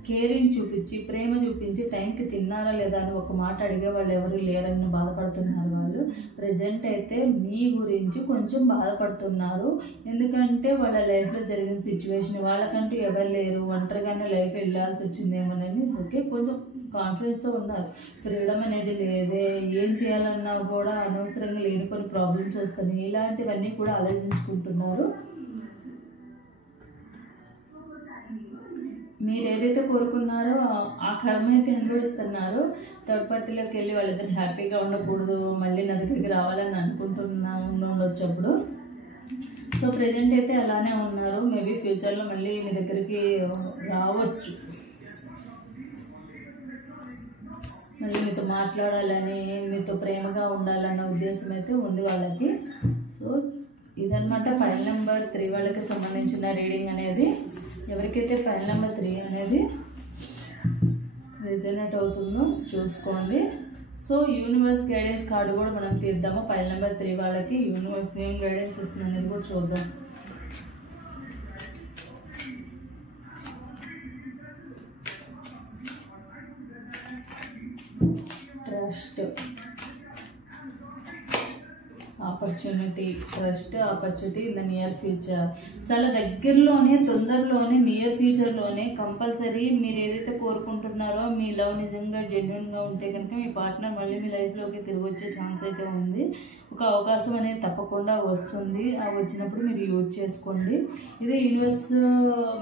కేరింగ్ చూపించి, ప్రేమ చూపించి, టైంకి తిన్నారా లేదా అని ఒక మాట అడిగే వాళ్ళు ఎవరు లేరని బాధపడుతున్నారు వాళ్ళు. ప్రజెంట్ అయితే మీ గురించి కొంచెం బాధపడుతున్నారు, ఎందుకంటే వాళ్ళ లైఫ్లో జరిగిన సిచ్యువేషన్, వాళ్ళకంటూ ఎవరు లేరు, ఒంటరిగానే లైఫ్ వెళ్ళాల్సి వచ్చిందేమోనని ఓకే కొంచెం కాన్ఫిడెన్స్తో ఉన్నారు. ఫ్రీడమ్ అనేది లేదే, ఏం చేయాలన్నా కూడా అనవసరంగా లేని కొన్ని ప్రాబ్లమ్స్ వస్తున్నాయి, ఇలాంటివన్నీ కూడా ఆలోచించుకుంటున్నారు. మీరు ఏదైతే కోరుకున్నారో ఆ కర్మ అయితే అనుభవిస్తున్నారు. థర్డ్ పార్టీలోకి వెళ్ళి వాళ్ళిద్దరు హ్యాపీగా ఉండకూడదు, మళ్ళీ నా దగ్గరికి రావాలని ఉండొచ్చు అప్పుడు. సో ప్రజెంట్ అయితే అలానే ఉన్నారు. మేబీ ఫ్యూచర్లో మళ్ళీ మీ దగ్గరికి రావచ్చు, మళ్ళీ మీతో మాట్లాడాలని, మీతో ప్రేమగా ఉండాలన్న ఉద్దేశం అయితే ఉంది వాళ్ళకి. సో ఇదన్నమాట ఫైల్ నెంబర్ 3 వాళ్ళకి సంబంధించిన రీడింగ్ అనేది. ఎవరికైతే ఫైల్ నెంబర్ 3 అనేది రిజనేట్ అవుతుందో చూసుకోండి. సో యూనివర్స్ గైడెన్స్ కార్డు కూడా మనం తీద్దాము. ఫైల్ నెంబర్ 3 వాళ్ళకి యూనివర్స్ ఏం గైడెన్స్ ఇస్తుంది అనేది కూడా చూద్దాం. Opportunity, trust opportunity in the near future. చాలా దగ్గరలోనే, తొందరలోనే, నియర్ ఫ్యూచర్లోనే కంపల్సరీ మీరు ఏదైతే కోరుకుంటున్నారో మీ లవ్ నిజంగా జెన్యున్గా ఉంటే కనుక మీ పార్ట్నర్ మళ్ళీ మీ లైఫ్లోకి తిరిగి వచ్చే ఛాన్స్ అయితే ఉంది. ఒక అవకాశం అనేది తప్పకుండా వస్తుంది. ఆ వచ్చినప్పుడు మీరు యూజ్ చేసుకోండి. ఇదే యూనివర్స్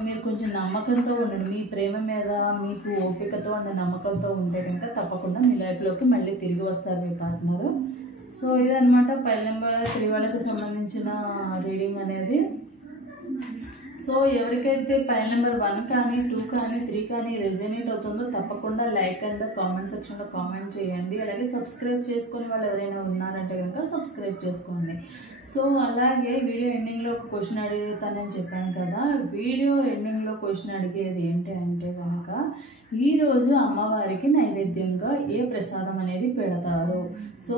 మీరు కొంచెం నమ్మకంతో ఉండండి. మీ ప్రేమ మీద మీకు ఓపికతో ఉండే నమ్మకంతో ఉంటే కనుక తప్పకుండా మీ లైఫ్లోకి మళ్ళీ తిరిగి వస్తారు మీ పార్ట్నర్. సో ఇదనమాట ఫైల్ నెంబర్ 3 వాళ్ళకి సంబంధించిన రీడింగ్ అనేది. సో ఎవరికైతే ఫైల్ నెంబర్ 1 కానీ 2 కానీ 3 కానీ రెజనేట్ అవుతుందో తప్పకుండా లైక్ అండ్ కామెంట్ సెక్షన్లో కామెంట్ చేయండి. అలాగే సబ్స్క్రైబ్ చేసుకుని వాళ్ళు ఎవరైనా ఉన్నారంటే కనుక సబ్స్క్రైబ్ చేసుకోండి. సో అలాగే వీడియో ఎండింగ్లో ఒక క్వశ్చన్ అడుగుతానని చెప్పాను కదా. వీడియో ఎండింగ్లో క్వశ్చన్ అడిగేది ఏంటి అంటే కనుక ఈరోజు అమ్మవారికి నైవేద్యంగా ఏ ప్రసాదం అనేది పెడతారు? సో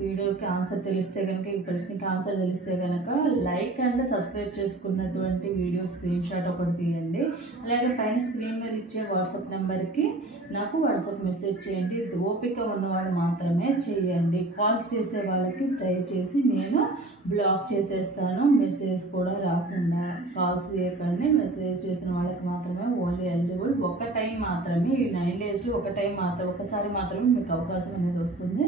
వీడియోకి ఆన్సర్ తెలిస్తే కనుక, ఈ ప్రశ్నకి ఆన్సర్ తెలిస్తే కనుక లైక్ అండ్ సబ్స్క్రైబ్ చేసుకున్నటువంటి వీడియో స్క్రీన్ షాట్ ఒకటి తీయండి. అలాగే పైన స్క్రీన్ మీద ఇచ్చే వాట్సాప్ నెంబర్కి నాకు వాట్సాప్ మెసేజ్ చేయండి. ఓపిక ఉన్నవాళ్ళు మాత్రమే చేయండి. కాల్స్ చేసే వాళ్ళకి దయచేసి నేను బ్లాక్ చేసేస్తాను. మెసేజ్ కూడా రాకుండా కాల్స్ చేయకండి. మెసేజ్ చేసిన వాళ్ళకి మాత్రమే ఓన్లీ ఎలిజిబుల్. ఒక టైం మాత్రమే, ఈ 9 డేస్లో ఒక టైం మాత్రం, ఒకసారి మాత్రమే మీకు అవకాశం అనేది వస్తుంది.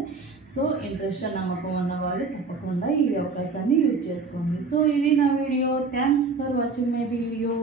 సో ఇంట్రెస్ట్ నమ్మకం ఉన్న వాళ్ళు తప్పకుండా ఈ అవకాశాన్ని యూజ్ చేసుకోండి. సో ఇది నా video. Thanks for watching my video.